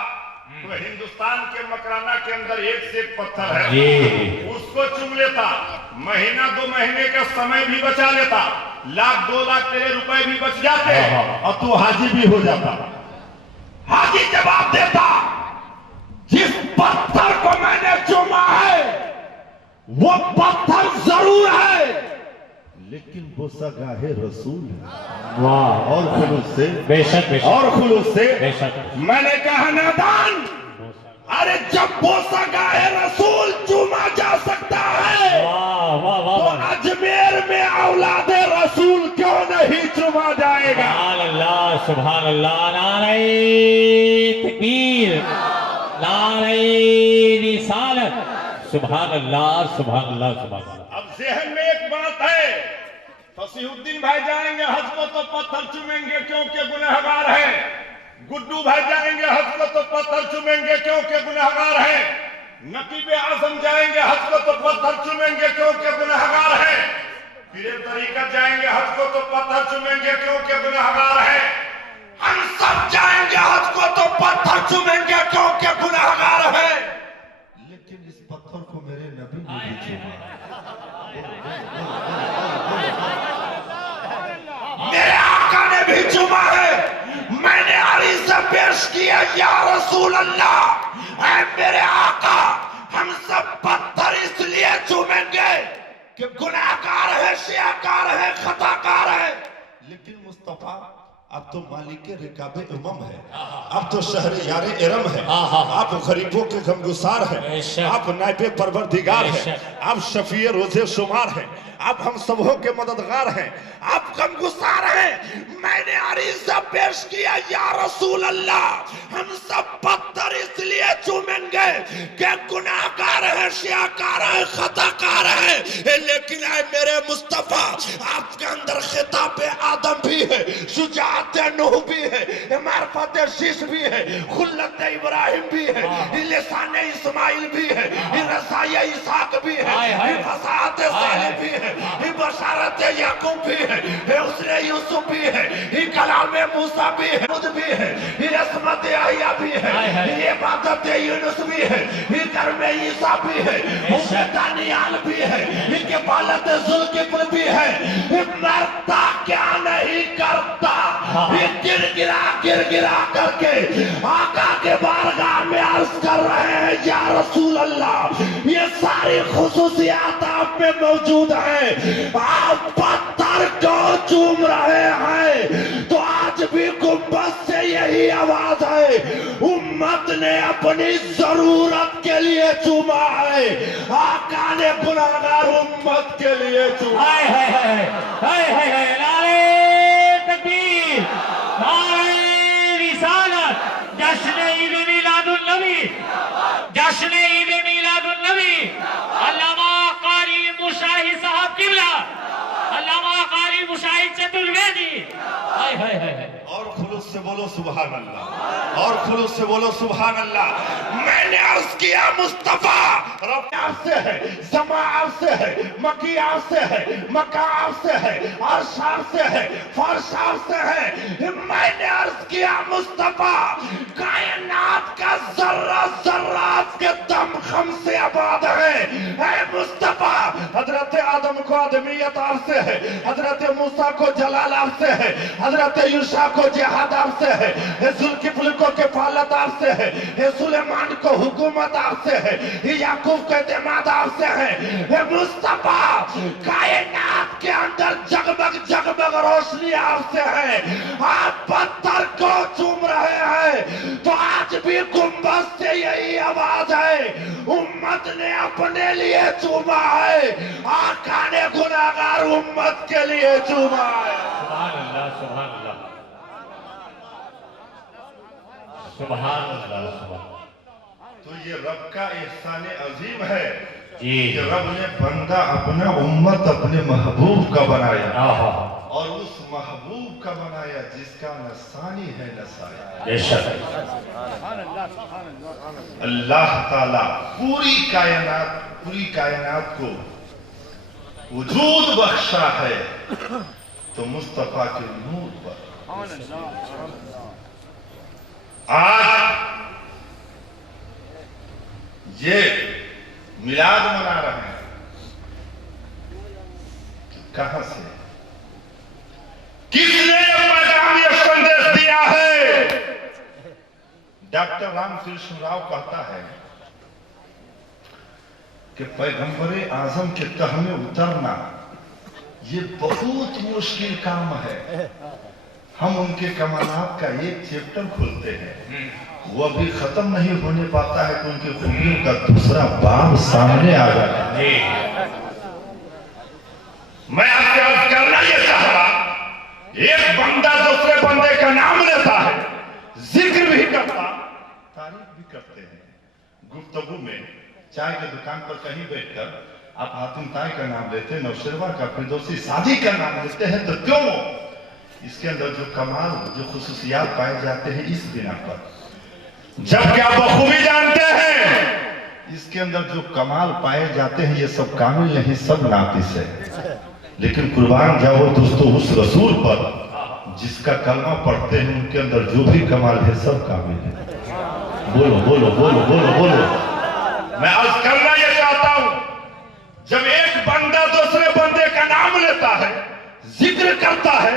तो हिंदुस्तान के मकराना के अंदर एक से एक पत्थर है, उसको चुम लेता, महीना 2 महीने का समय भी बचा लेता, लाख 2 लाख तेरे रुपए भी बच जाते और तू हाजी भी हो जाता। हाजी जवाब देता, जिस पत्थर को मैंने चुमा है वो पत्थर जरूर है लेकिन बोसागाह रसूल है वाह और खुलूस से बेशक बेशक और खुलूस से बेशक मैंने कहा नादान अरे जब बोसागाह रसूल चूमा जा सकता है वाह वाह वाह तो वाह अजमेर में औलादे रसूल क्यों नहीं चूमा जाएगा। सुभान अल्लाह नारे तकबीर नारे रिसालत सुभान अल्लाह सुभान अल्लाह सुभान अल्लाह। अब ज़हन में एक बात है, फसीहुद्दीन भाई जाएंगे हज को तो पत्थर चूमेंगे क्योंकि गुनहगार है, गुड्डू भाई जाएंगे हज को तो पत्थर चूमेंगे क्योंकि गुनहगार है, नकीब आजम जाएंगे हज को तो पत्थर चूमेंगे क्योंकि गुनहगार है, पीर तरीकत जाएंगे हज को तो पत्थर चूमेंगे क्योंकि गुनहगार है, हम सब जाएंगे हज को तो पत्थर चूमेंगे क्योंकि गुनहगार है। लेकिन इस पत्थर को मेरे नबी ने भी चूमा, मेरे आका ने भी चूमा है। मैंने अरीज़ा पेश किया या रसूल अल्लाह, ऐ मेरे आका हम सब पत्थर इसलिए चूमेंगे कि गुनाहगार है, शियाकार है, खताकार है। लेकिन मुस्तफा अब तो मालिक रिकाबे उमम है, अब तो शहर यारे इरम है, आप गरीबों के गमगुसार हैं, आप नाइबे परवरदिगार हैं, आप शफीए रोजे शुमार हैं, आप हम सबों के मददगार हैं, आप गमगुसार हैं। मैंने अरीज़ा पेश किया या रसूल अल्लाह, हम सब पत्थर इसलिए चूमेंगे कि गुनाहगार है, शियाकार है, खताकार है। लेकिन ऐ मेरे मुस्तफा आपके अंदर खिताब आदम भी है, शुजाअत नूह भी है, मारफत शीश भी है, खुल्लत इब्राहिम भी है, लिसान इस्माइल भी है, रसाया इसाक भी है, फसाहत सालेह भी है, बशारत याकूब भी है, उसने यूसुफ भी है, कलाम मूसा भी है, खुद भी है, रस्मत यहया भी है, ये इबादत यूनुस भी है, कर्म ईसा भी है, दानियाल भी है, इनके बालत जुल्किफ्ल भी है। मरता क्या नहीं करता, गिर गिरा करके आका के बारगाह में अर्ज कर रहे हैं या रसूल अल्लाह, ये सारी खुसूसियात आप में मौजूद है। आप पत्थर को चूम रहे हैं तो आज भी गुंबद से यही आवाज है, उम्मत ने अपनी जरूरत के लिए चूमा है, आका ने गुनाहगार उम्मत के लिए चूमा। नारे तकबीर नारे रिसालत जश्न ईद मिलादुन नबी जश्न ईद मिलादुन नबी अल्लामा कारी मुशाही साहब किबला अल्लामा कारी मुशाही चतुर्वेदी। हाय हाय हाय और खुलूस से बोलो सुभान अल्लाह, और खुलूस से बोलो सुभान अल्लाह। मैंने अर्ज किया मुस्तफा रब आपसे है, समा आपसे है, मकी आपसे है, मक्का आपसे है, अर्श आपसे है, फर्श आपसे है। मैंने अर्ज किया मुस्तफा कायनात का जर्रा जर्रा आपके दम खम से आबाद है। ऐ मुस्तफा हजरत आदम को आदमियत आपसे है, हजरत मूसा को जलाल आपसे है, हजरत यूशा को जिहाद आपसे है, जुल्किफ्ल को किफालत आपसे है, सुलेमान को हुकूमत आपसे है, याकूब को एतमाद आपसे है। मुस्तफा कायनात के अंदर जगमग जगमग रोशनी आपसे है, आप पत्थर को चूम रहे हैं तो आज भी गुंबद से यही आवाज है, उम्मत ने अपने लिए चूमा है, आका ने गुनाहगार उम्मत के लिए चूमा है। सुभान अल्लाह सुभान अल्लाह सुभान अल्लाह सुभान। तो ये रब का एहसान अजीम है जी कि रब ने बंदा अपना उम्मत अपने महबूब का बनाया और उस महबूब का बनाया जिसका नसानी है नसाया। बेशक अल्लाह ताला पूरी कायनात को वजूद बख्शा है तो मुस्तफा के नूर पर। आज ये मिलाद मना रहे हैं, कहां से, किसने पैगाम ये संदेश दिया है? डॉक्टर रामकृष्ण राव कहता है कि पैगंबर आजम के तह में उतरना ये बहुत मुश्किल काम है। हम उनके कमालात का एक चैप्टर खोलते हैं, वो अभी खत्म नहीं होने पाता है कि उनकी खूबियों का दूसरा बाब सामने आ जाता है। मैं आपसे अर्ज करना ये चाहता, एक बंदा दूसरे बंदे का नाम लेता है, जिक्र भी करता, तारीफ भी करते हैं। गुफ्तगू में चाय की दुकान पर कहीं बैठकर आप हातिम ताई का नाम लेते हैं, नौशेरवा का, फिरदौसी सादी का नाम लेते हैं, तो क्यों? इसके अंदर जो कमाल, जो खुसूसियात पाए जाते हैं इस बिना पर, जबकि आप बखूबी जानते हैं इसके अंदर जो कमाल पाए जाते हैं ये सब कामिल नहीं, सब नाकिस है। लेकिन कुर्बान जाओ दोस्तों उस रसूल पर जिसका कलमा पढ़ते हैं, उनके अंदर जो भी कमाल है सब कामिल है। बोलो बोलो बोलो बोलो बोलो। मैं अर्ज करना ये चाहता हूं, जब एक बंदा दूसरे बंदे का नाम लेता है, जिक्र करता है,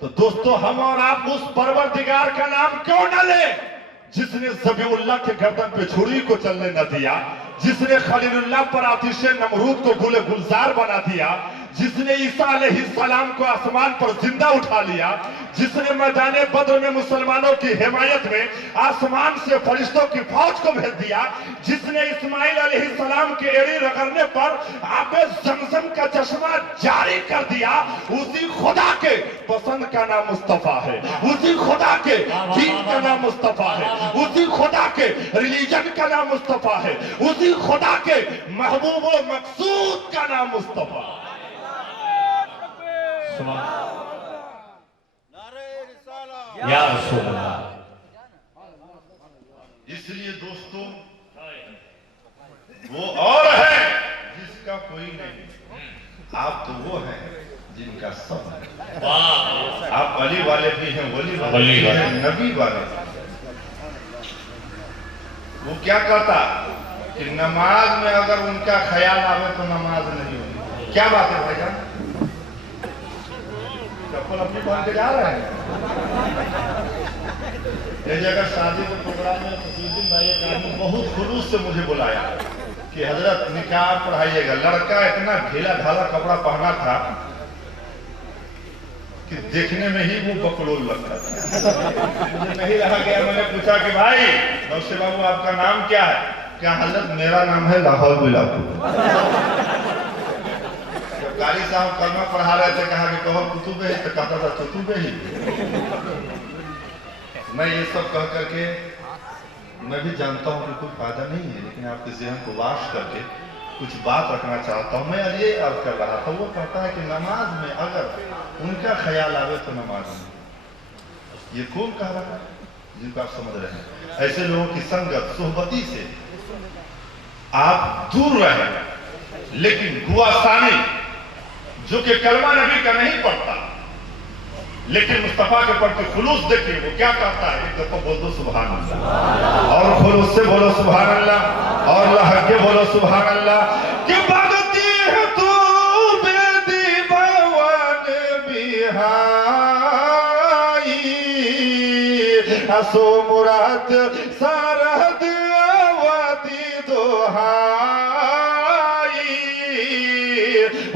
तो दोस्तों हम और आप उस परवरदिगार का नाम क्यों न ले जिसने ज़बीउल्लाह के गर्दन पे छुरी को चलने न दिया, जिसने खलीलुल्लाह पर आतिशे नमरूद को गुले गुलजार बना दिया, जिसने ईसा अलैहिस्सलाम को आसमान पर जिंदा उठा लिया, जिसने मैदाने बद्र में मुसलमानों की हिमायत में आसमान से फरिश्तों की फौज को भेज दिया, जिसने इस्माइल अलैहिस्सलाम के एड़ी रगड़ने पर आबे ज़मज़म का चश्मा जारी कर दिया, उसी खुदा के पसंद का नाम मुस्तफा है, उसी खुदा के दीन का नाम मुस्तफा है, उसी खुदा के रिलीजन का नाम मुस्तफा है, उसी खुदा के महबूब व मकसूद का नाम मुस्तफा है। या रसूल अल्लाह। इसलिए दोस्तों वो और है जिसका कोई नहीं, आप तो वो हैं जिनका सब है। आप अली वाले भी हैं, वली वाले भी हैं, नबी वाले। वो क्या कहता कि नमाज में अगर उनका ख्याल आवे तो नमाज नहीं होगी। क्या बात है भाईजान, चप्पल अपनी पहन के जा रहे हैं। ये जगह शादी के प्रोग्राम में फकीरुद्दीन भाई एक आदमी बहुत खुलूस से मुझे बुलाया कि हजरत निकाह पढ़ाइएगा। लड़का इतना ढीला ढाला कपड़ा पहना था कि देखने में ही वो बकलोल लगता था। मुझे नहीं रहा गया, मैंने पूछा कि भाई नौशे बाबू आपका नाम क्या है? क्या हजरत मेरा नाम है लाहौर बिलापुर। कारी साहब कलमा पढ़ा रहे थे, कहा कि कहो कुतुबे ही, तो कहता था कुतुबे ही। मैं ये सब कह करके मैं भी जानता हूँ कि कोई फायदा नहीं है, लेकिन आपके ज़हन को वाश करके कुछ बात रखना चाहता हूँ। मैं ये अर्ज कर रहा था, वो कहता है कि नमाज में अगर उनका ख्याल आवे तो नमाज में। ये कौन कह रहा है जिनको आप समझ रहे हैं? ऐसे लोगों की संगत सोहबती से आप दूर रहें। लेकिन गुआसानी जो कि कलमा नबी का नहीं पढ़ता लेकिन मुस्तफा के प्रति खुलूस देखिए, वो क्या कहता है, एक दफा बोल दो सुभान अल्लाह, और खुलूस से बोलो सुभान अल्लाह, और लहक के बोलो सुभान अल्लाह। कि भगती है तू बेदीवान बिहाई, असो मुराद सरहद आवादी दोहाई।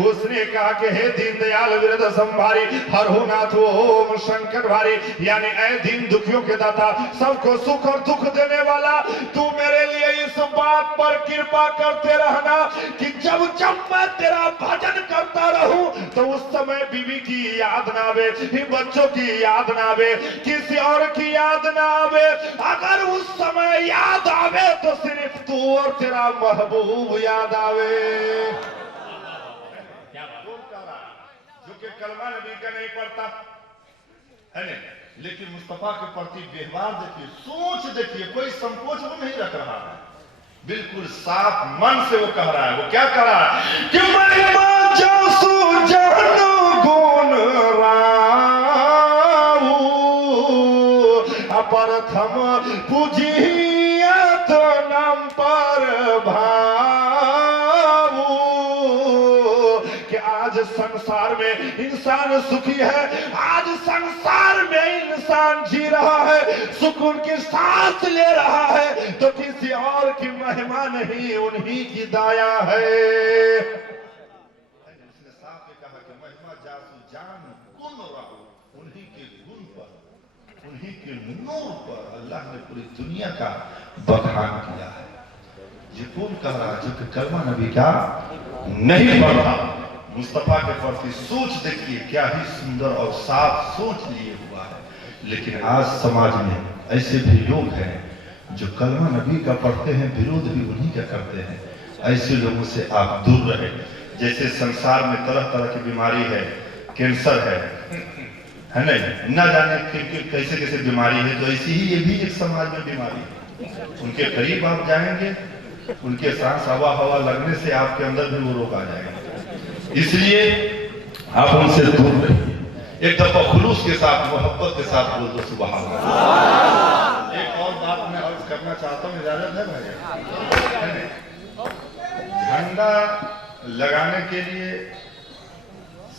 उसने कहा कि हे दीनदयाल विरद संभारी, हर हो नाथ ओम शंकर भारी, यानी ऐ दीन दुखियों के दाता, सबको सुख और दुख देने वाला, तू मेरे लिए इस बात पर कृपा करते रहना कि जब जब मैं तेरा भजन करता रहूं तो उस समय बीवी की याद ना आवे, बच्चों की याद ना आवे, किसी और की याद ना आवे। अगर उस समय याद आवे तो सिर्फ तू और तेरा महबूब याद आवे। जो कि कलमा नबी का नहीं पढ़ता है नहीं, लेकिन मुस्तफा के प्रति व्यवहार देखिए, सोच देखिए, कोई संकोच वो नहीं रख रहा है, बिल्कुल साफ मन से वो कह रहा है। वो क्या कह रहा है कि मैं जासू जानो गुण राऊ, अपरथम पूजिया तो नाम पर आज संसार में इंसान सुखी है, आज संसार में इंसान जी रहा है, सुकून की सांस ले रहा है, तो किसी और की महिमा नहीं, उन्हीं की दया है। उसने साफ कहा कि महिमा अल्लाह ने पूरी दुनिया का बखान किया है। ये कौन कह रहा है जो कि कलमा नबी का नहीं पढ़ता? मुस्तफा के प्रति सोच देखिए, क्या ही सुंदर और साफ सोच लिए हुआ है। लेकिन आज समाज में ऐसे भी लोग हैं जो कलमा नबी का पढ़ते हैं, विरोध भी उन्हीं का करते हैं। ऐसे लोगों से आप दूर रहे। जैसे संसार में तरह तरह की बीमारी है, कैंसर है नहीं, ना जाने कैसे कैसे बीमारी है, तो ऐसी ही ये भी एक समाज में बीमारी है। उनके करीब आप जाएंगे, उनके सांस हवा लगने से आपके अंदर भी वो रोग आ जाएगा। इसलिए आप उनसे दूर रहिए। एक दफा खुलूस के साथ, मोहब्बत के साथ बोल दो सुभान अल्लाह। एक और बात मैं अर्ज करना चाहता हूँ, इजाजत है भाई? झंडा लगाने के लिए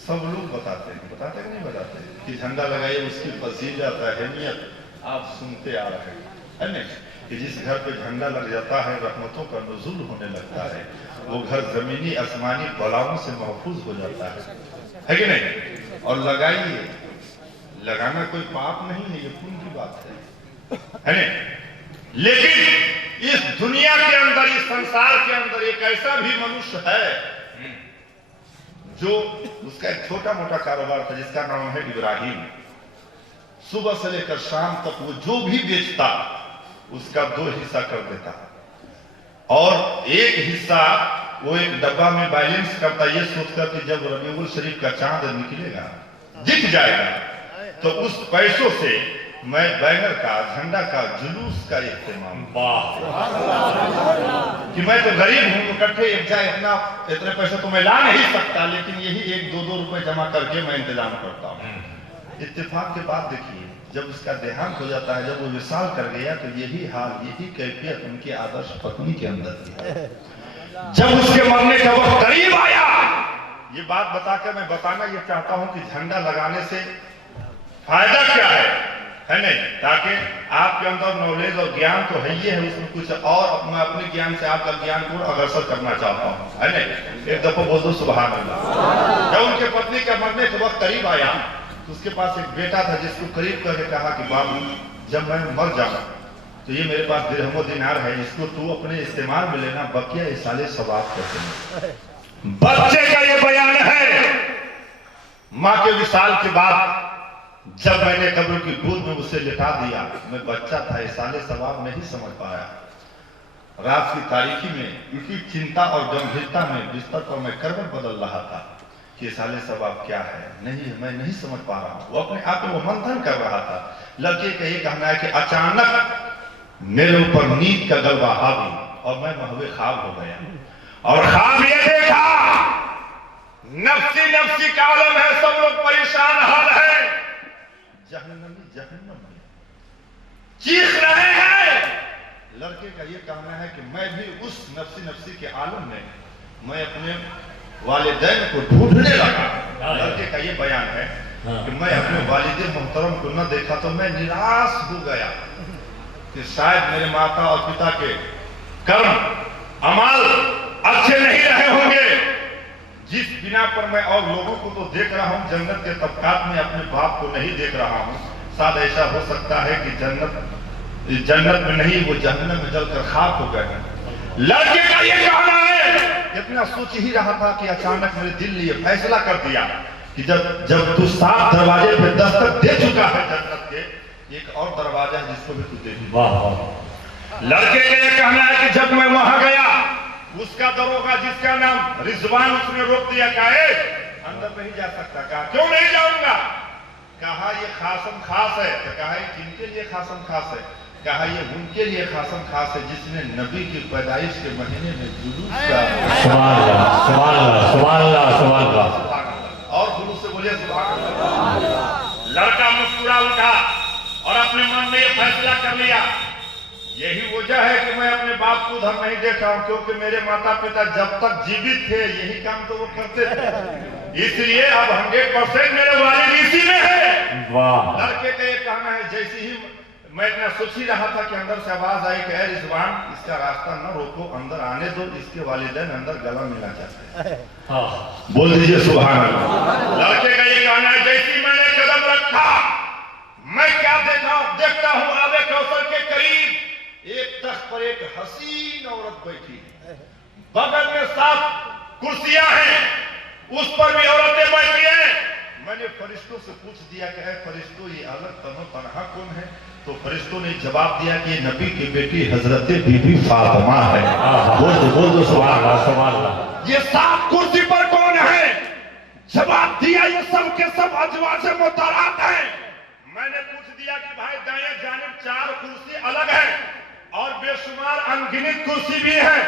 सब लोग बताते कि नहीं बताते कि झंडा लगाइए, उसकी फजीलत अहमियत आप सुनते आ रहे हैं नहीं? कि जिस घर पे झंडा लग जाता है रहमतों का नुज़ूल होने लगता है, वो घर जमीनी आसमानी बलाओं से महफूज हो जाता है कि नहीं? और लगाइए, लगाना कोई पाप नहीं है, ये पुण्य की बात है नहीं? लेकिन इस दुनिया के अंदर, इस संसार के अंदर एक ऐसा भी मनुष्य है जो, उसका एक छोटा मोटा कारोबार था जिसका नाम है इब्राहिम। सुबह से लेकर शाम तक वो जो भी बेचता उसका 2 हिस्सा कर देता, और एक हिस्सा वो एक डब्बा में बैलेंस करता, ये सोचकर कि जब रबीउल शरीफ का चांद निकलेगा, दिख जाएगा, तो उस पैसों से मैं बैनर का, झंडा का, जुलूस का इस्तेमाल, कि मैं तो गरीब हूं, इकट्ठे इतने पैसे तो मैं ला नहीं सकता, लेकिन यही 1-2 रुपए जमा करके मैं इंतजाम करता हूं। इत्तेफाक के बाद देखिए, जब उसका देहांत हो जाता है, जब वो विशाल कर गया, तो यही हाल, यही कैफियत उनकी आदर्श पत्नी के अंदर थी। जब उसके मरने का वक्त करीब आया, ये बात बताकर मैं बताना ये चाहता हूं कि झंडा लगाने से फायदा क्या है नहीं? ताकि आपके अंदर नॉलेज और ज्ञान तो है ही है, उसमें कुछ और मैं अपने ज्ञान से आपका ज्ञान को अग्रसर करना चाहता हूँ, है नहीं? एक दफा बोल दो सुभान अल्लाह। जब उनके पत्नी के मरने के वक्त करीब आया, तो उसके पास एक बेटा था जिसको करीब करके कहा कि बाबू, जब मैं मर जाऊं तो ये मेरे पास दिरहम दिनार है, इसको तू अपने इस्तेमाल में लेना, बकिया इस साले सवाब करते हैं। बच्चे का ये बयान है। माँ के विशाल के बाद जब मैंने कब्र की गोद में उसे लिटा दिया, मैं बच्चा था, इस साले सवाब नहीं समझ पाया। रात की तारीखी में इसी चिंता और गंभीरता में बिस्तर पर मैं करवट बदल रहा था कि साले सवाब क्या है, नहीं मैं नहीं समझ पा रहा हूँ। वो अपने आप में वो मंथन कर रहा था। लड़के का ये कहना है कि अचानक मेरे ऊपर नींद का गलबा हावी, और मैं महवे ख्वाब हो गया, और ख्वाब ये देखा, नफ्सी नफ्सी का आलम है, सब लोग परेशान हाल है, जहन्नमी जहन्नम में चीख रहे हैं। लड़के का ये कहना है कि मैं भी उस नफ्सी नफ्सी के आलम में मैं अपने वालिदैन को ढूंढने लगा। लड़के का ये बयान है कि मैं अपने वालिद मोहतरम को न देखा तो मैं निराश हो गया कि शायद मेरे माता और पिता के कर्म अमाल अच्छे नहीं रहे होंगे, जिस बिना पर मैं और लोगों को तो देख रहा हूं, जन्नत के तबकात में अपने बाप को नहीं देख रहा हूं। शायद ऐसा हो सकता है कि जन्नत में नहीं, वो जहन्नम में जलकर खाक हो गए हैं। लड़के का ये कहना है, इतना सोच ही रहा था कि अचानक मेरे दिल ने ये फैसला कर दिया कि जब तू 7 दरवाजे पे दस्तक दे चुका है जन्नत के, एक और दरवाजा है जिसको भी तू दे। लड़के का ये कहना है कि जब मैं वहां गया, उसका दरोगा जिसका नाम रिजवान, उसने रोक दिया, कहा अंदर नहीं जा सकता। कहा क्यों नहीं जाऊंगा? कहा ये खासम खास है। तो कहा किनके लिए खासम खास है? कहा ये उनके लिए खासम खास है जिसने नबी की पैदाइश के महीने में जुलूस का, और जुलूस से बोलिए सुभान अल्लाह। लड़का मुस्कुरा उठा और अपने मन में ये फैसला कर लिया, यही वजह है कि मैं अपने बाप को उधर नहीं देखा हूं, क्योंकि मेरे माता पिता जब तक जीवित थे यही काम तो वो करते थे, इसलिए अब 100% मेरे वालिद इसी में है। लड़के का ये कहना है, जैसे ही मैं इतना सोच ही रहा था कि अंदर से आवाज आई कि रिजवान, इसका रास्ता न रोको, अंदर आने दो, इसके वालिदैन अंदर गला मिलना चाहते हैं। बोल दीजिए सुभान अल्लाह। लड़के का ये कहना है, जैसे मैंने कदम रखा, मैं क्या देखता हूँ, आबे कौसर के तख्त पर एक हसीन औरत बैठी है, बगल में 7 कुर्सियां हैं, उस पर भी औरतें बैठी हैं। मैंने फरिश्तों से पूछ दिया कि है फरिश्तों ये अलग तनो तनहा कौन है? तो फरिश्तों ने जवाब दिया कि नबी की बेटी हजरत बीबी फातिमा है। बोल दो सुभान अल्लाह। ये 7 कुर्सी पर कौन है? जवाब दिया ये सब के सब अजवाजे मुतहरात हैं। मैंने पूछ दिया कि भाई दाएं जानिब 4 कुर्सी अलग है और बेशुमार अनगिनत कुर्सी भी है।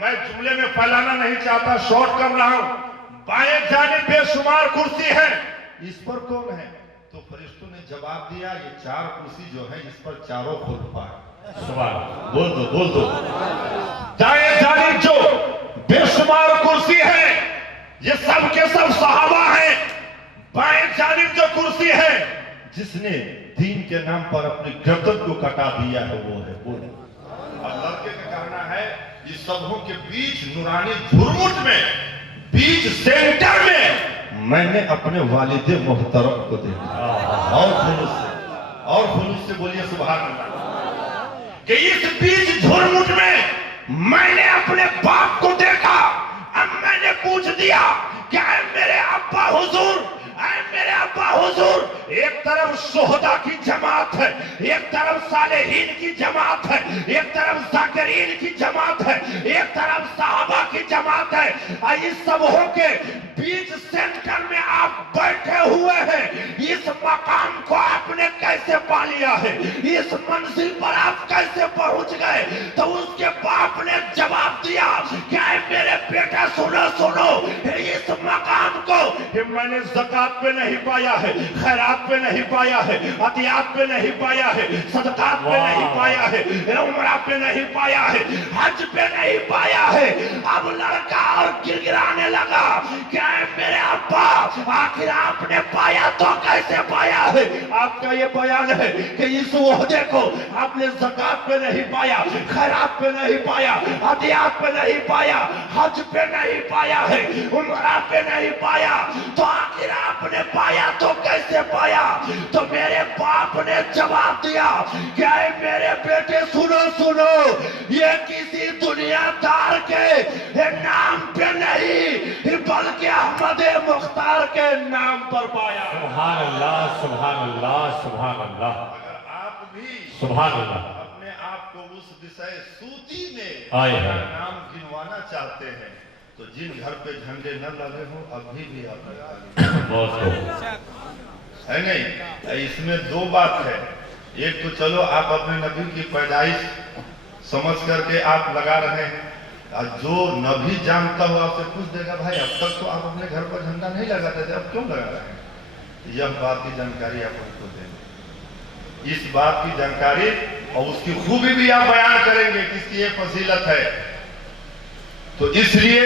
मैं जुमले में फैलाना नहीं चाहता, शॉर्ट कर रहा हूं। बाएं जानिब बेशुमार कुर्सी है, इस पर कौन है? तो फरिश्तों ने जवाब दिया ये 4 कुर्सी जो है इस पर चारों खुलफा है। बोल दो। दाएं जानिब जो बेशुमार कुर्सी है ये सब के सब सहाबा हैं। बाएं जानिब जो कुर्सी है जिसने दीन के नाम पर अपनी गर्दन को कटा दिया है वो है। अब लड़के का कहना है इस सबों के बीच नूरानी झुरमुट में, बीच सेंटर में मैंने अपने वालिदे मोहतरम को देखा। और खुलूस से बोलिए सुभान अल्लाह। कि इस बीच झुरमुट में मैंने अपने बाप को देखा। अब मैंने पूछ दिया क्या है मेरे अब्बा हुजूर, मेरे अब्बा हुजूर, एक तरफ शोहदा की जमात है, एक तरफ सालेहीन की जमात है, एक तरफ जाकिरीन की जमात है, एक तरफ सहाबा की जमात है, और इस सब हो के बीच सेंटर में आप बैठे हुए हैं। इस मकाम को आपने कैसे पा लिया है? इस मंजिल पर आप कैसे पहुंच गए? तो उसके बाप ने जवाब दिया क्या है मेरे बेटा सुनो, इस मकाम को मैंने ज़कात पे नहीं पाया है, खैरात पे नहीं पाया है, अतियात पे नहीं पाया है, सदकात पे नहीं पाया है, उमरा पे नहीं पाया है, हज पे नहीं पाया है। अब लड़का और गिड़गिड़ाने लगा क्या है मेरे अब्बा, आखिर आपने पाया तो कैसे पाया है? आपका ये बयान है कि इस ओहदे को आपने ज़कात पे नहीं पाया, खैरात पे नहीं पाया, अतियात पे नहीं पाया, हज पे नहीं पाया है, उमरा पे नहीं पाया, तो आखिर आपने पाया तो कैसे पाया? तो मेरे बाप ने जवाब दिया क्या है मेरे बेटे सुनो, ये किसी दुनियादार के नाम पे नहीं बल्कि अहमद मुख्तार के नाम पर पाया। सुभान अल्लाह, सुभान अल्लाह, सुभान अल्लाह। अगर आप भी सुभान अल्लाह अपने आप को उस विषय सूची में आए हैं। नाम गिनवाना चाहते हैं तो जिन घर पे झंडे न लगे हो अभी भी आप है नहीं। इसमें 2 बात है। एक तो चलो आप अपने नबी की पैदाइश समझ करके आप लगा रहे हैं, और जो नबी जानता हो आपसे पूछ देगा भाई अब तक तो आप अपने घर पर झंडा नहीं लगाते थे, अब क्यों लगा रहे हैं? यह बात की जानकारी आप उनको देंगे, इस बात की जानकारी और उसकी खूबी भी आप बयान करेंगे किसकी ये फजीलत है। तो इसलिए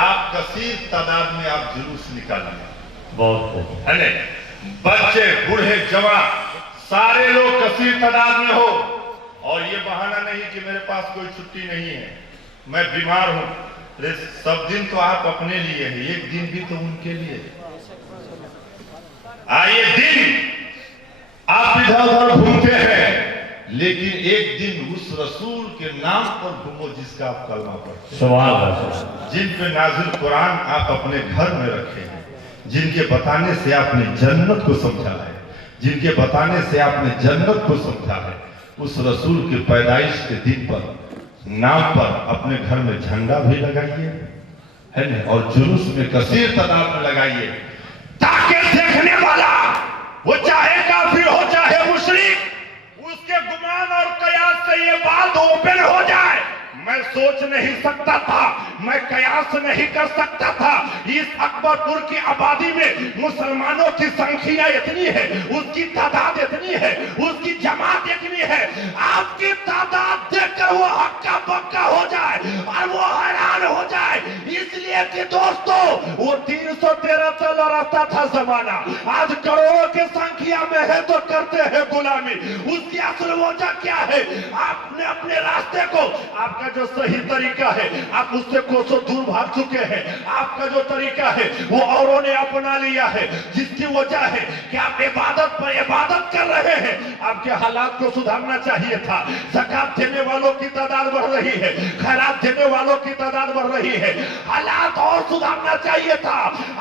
आप कसीर तादाद में आप जुलूस निकालिए, बहुत है नहीं? बच्चे बूढ़े जवान सारे लोग कसीर तादाद में हो, और ये बहाना नहीं कि मेरे पास कोई छुट्टी नहीं है, मैं बीमार हूं। अरे सब दिन तो आप अपने लिए हैं, एक दिन भी तो उनके लिए। आइए दिन आप इधर उधर घूमते हैं, लेकिन एक दिन उस रसूल के नाम पर घूमो जिसका आप कलमा पढ़ते हैं, सुभान अल्लाह। जिन पे नाजिल कुरान आप अपने घर में रखे हैं, जिनके बताने से आपने जन्नत को समझा है, जिनके बताने से आपने जन्नत को समझा है, उस रसूल के पैदाइश के दिन पर नाम पर अपने घर में झंडा भी लगाइए, है ना? और जुलूस में कसीर तादाद में लगाइए, ताकि देखने वाला वो चाहे काफिर हो चाहे मुशरिक, उसके गुमान और कयास से ये बात ओपन हो जाए। मैं सोच नहीं सकता था, मैं कयास नहीं कर सकता था, इस अकबरपुर की आबादी में मुसलमानों की संख्या इतनी है, उसकी तादाद इतनी है, उसकी जमात इतनी है, आपकी तादाद देखकर वो हक्का बक्का हो जाए और वो हैरान हो जाए। इसलिए कि दोस्तों वो 313 चल रहा था जमाना, आज करोड़ों की संख्या में है तो करते हैं गुलामी। उसकी असल वजह क्या है? आपने अपने रास्ते को, आपका जो जो सही तरीका है आप उससे कोसों दूर भाग चुके हैं। आपका जो तरीका है वो औरों ने अपना लिया है, जिसकी वजह है कि आप इबादत पर इबादत कर रहे हैं। आपके हालात को सुधारना चाहिए था। ज़कात देने वालों की तादाद बढ़ रही है, खैरात देने वालों की तादाद बढ़ रही है, हालात और सुधारना चाहिए था।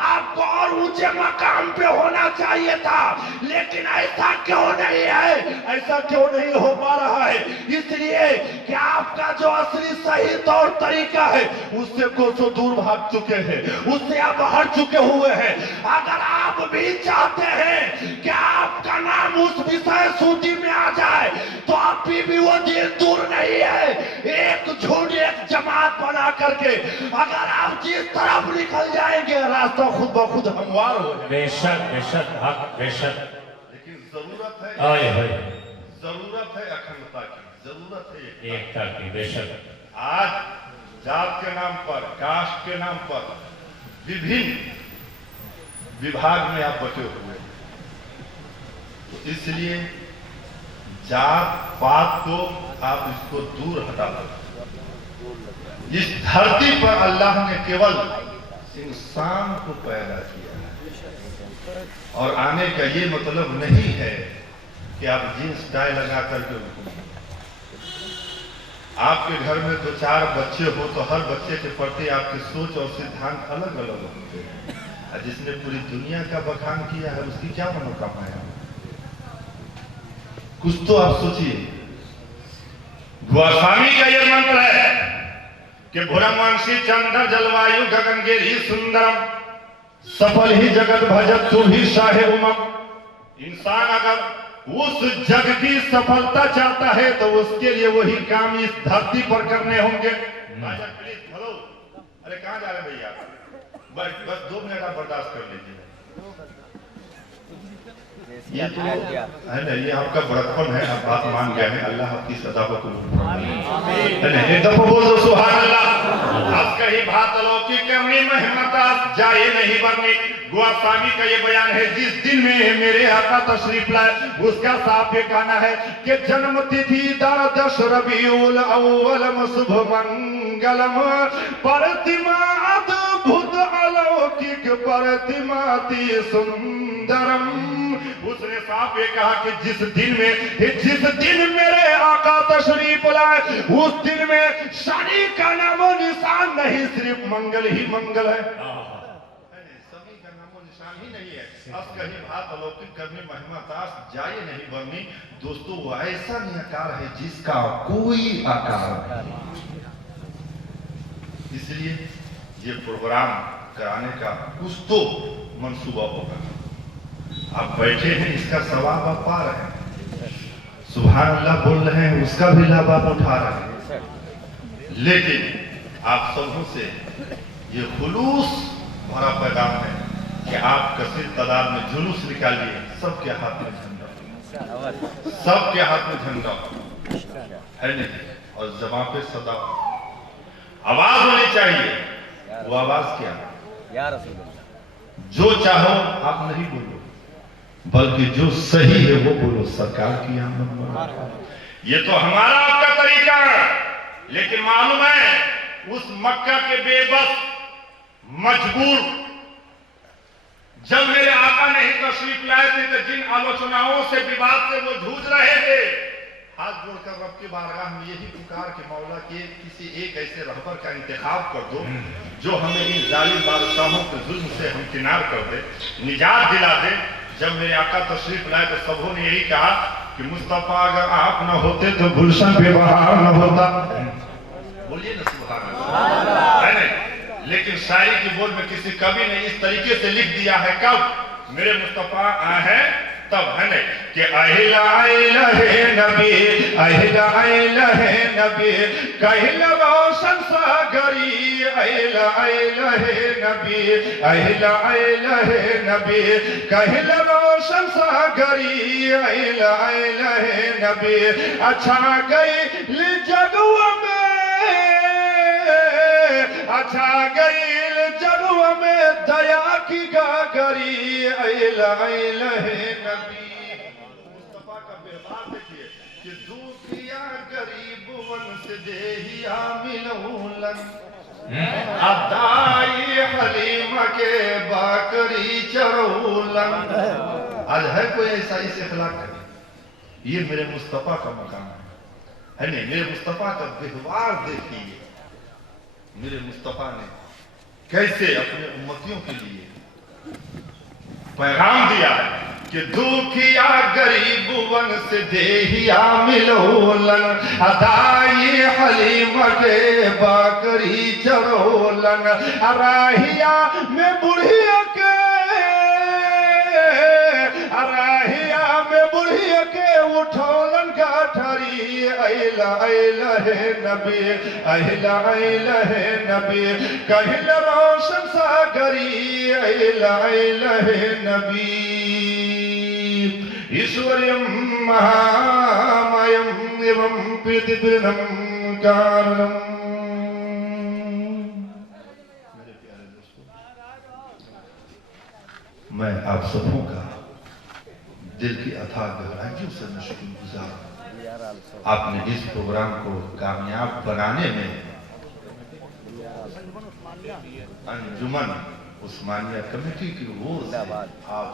आपको और ऊंचे मकाम पे होना चाहिए था, लेकिन ऐसा क्यों नहीं है? ऐसा क्यों नहीं हो पा रहा है? इसलिए कि आपका जो असली सही तौर तरीका है उससे कोसों दूर भाग चुके हैं, उससे आप हट चुके हुए हैं। अगर आप भी चाहते हैं कि आपका नाम उस विषय सूची में आ जाए तो अभी भी वो दिन दूर नहीं है। एक झुंड एक जमात बना करके अगर आप जिस तरफ निकल जाएंगे रास्ता खुद ब खुद हमवार हो जाएगा। बेशक बेशक हक बेशक। लेकिन जरूरत है, आए हाय जरूरत है अखंडता की, जरूरत है एकता की। बेशक आज जात के नाम पर, कास्ट के नाम पर विभिन्न विभाग में आप बटे हुए हैं। तो इसलिए जात पात को आप इसको दूर हटा दो। इस धरती पर अल्लाह ने केवल इंसान को पैदा किया है, और आने का ये मतलब नहीं है कि आप जींस टाई लगा करके उनको, आपके घर में 2-4 बच्चे हो तो हर बच्चे के प्रति आपकी सोच और सिद्धांत अलग अलग होते हैं। और जिसने पूरी दुनिया का बखान किया है उसकी क्या मनोकामना है? कुछ तो आप सोचिए। गोस्वामी का यह मंत्र है कि भुरमवंशी चंद्र जलवायु गगनगिरी सुंदरम सफल ही जगत भजत तू भी शाहे उमम। इंसान अगर उस जग की सफलता चाहता है तो उसके लिए वही काम इस धरती पर करने होंगे। प्लीज हेलो, अरे कहाँ जा रहे भैया? बस 2 मिनट आप बर्दाश्त कर लीजिए। ये तो है ना, ये आपका बड़कपन है, आप बात मान गए हैं। अल्लाह आपकी सदा को कबूल फरमाए। एक दफा बोल दो सुभान अल्लाह। आज कहीं भात अलौकिक अपनी महिमता जाए नहीं बरनी। गोस्वामी का ये बयान है, जिस दिन में मेरे आका तशरीफ लाए उसका साफ ये कहना है कि जन्म तिथि 10 रबीउल अव्वल शुभ मंगलम प्रतिमा अद्भुत अलौकिक प्रतिमाति सुंदरम। उसने साफ ये कहा कि जिस दिन मेरे आका तशरीफ लाए उस दिन में शनि का नामो निशान नहीं, सिर्फ मंगल ही मंगल है। सभी का नामो निशान ही नहीं है। अब कहीं बात अलौकिक करने महिमा ताश जाए नहीं बरनी। दोस्तों वो ऐसा निराकार है जिसका कोई आकार नहीं। इसलिए ये प्रोग्राम कराने का कुछ तो मंसूबा होगा। आप बैठे हैं, इसका सवाब आप पा रहे हैं, सुभान अल्लाह बोल रहे हैं, उसका भी लाभ आप उठा रहे हैं। लेकिन आप सबों से ये खुलूस भरा पैगाम है कि आप कसीर तादाद में जुलूस निकालिए, सबके हाथ में झंडा, सबके हाथ में झंडा है नहीं, और जबां पे सदा आवाज होनी चाहिए। वो आवाज क्या? जो चाहो आप नहीं बोलो, बल्कि जो सही है वो बोलो। सरकार की आमद मुबारक। ये तो हमारा आपका तरीका है, लेकिन मालूम है उस मक्का के बेबस मजबूर जब मेरे आका नहीं तशरीफ लाए थे तो जिन आलोचनाओं से विवाद से वो जूझ रहे थे, हाथ जोड़कर रब की बारगाह में यही पुकार के मौला के किसी एक ऐसे रहबर का इंतखाब कर दो जो हमें इन जालिम बादशाहों के जुल्म से हमकिनार कर दे, निजात दिला दे। जब मेरे आका तशरीफ लाए तो सबों ने यही कहा कि मुस्तफा अगर आप न होते तो गुलशन बेबहार न होता। बोलिए ना सुभान अल्लाह, है नहीं? लेकिन शायरी की बोल में किसी कवि ने इस तरीके से लिख दिया है, कब मेरे मुस्तफा आए हैं तब, है नहीं? कि अहिला अहिला है नबी, अहिला अहिला है नबी, कहला रोशन सागरी, अहिला अहिला है नबी, अहिला अहिला है नबी, कहला रोशन सागरी, अहिला अहिला है नबी। अच्छा गई जगुआ में, अच्छा गई जगुआ में दया की गागरी, अहिला अहिला है नबी। मुस्तफा का व्यवहार देखिए कि दूधिया गरीब वन से देहिया मिलौलन अदाई हलीमा के बाकरी चरौलन। आज है कोई ऐसा इस इखलाक करे? ये मेरे मुस्तफा का मकाम है नहीं? मेरे मुस्तफा का व्यवहार देखिए, मेरे मुस्तफा ने कैसे अपने उम्मतियों के लिए पैगाम दिया है कि दुखिया गरीबवन से देहिया मिलोलन अदाई हलीम के बाकरी चरोलन अराहिया में बुढ़िया के उठौलन गाठरी अइला अइला है नबी अइला अइला है नबी कहिल रोशन सागरी अइला अइला है नबी ईश्वरयं महामायं एवं प्रतिदिनं कारणम्। मेरे प्यारे दोस्तों, मैं आप सबों का दिल की अथाह गहराइयों से मैं शुक्रगुजार हूं। आपने इस प्रोग्राम को कामयाब बनाने में अंजुमन उस्मानिया कमेटी की ओर से आप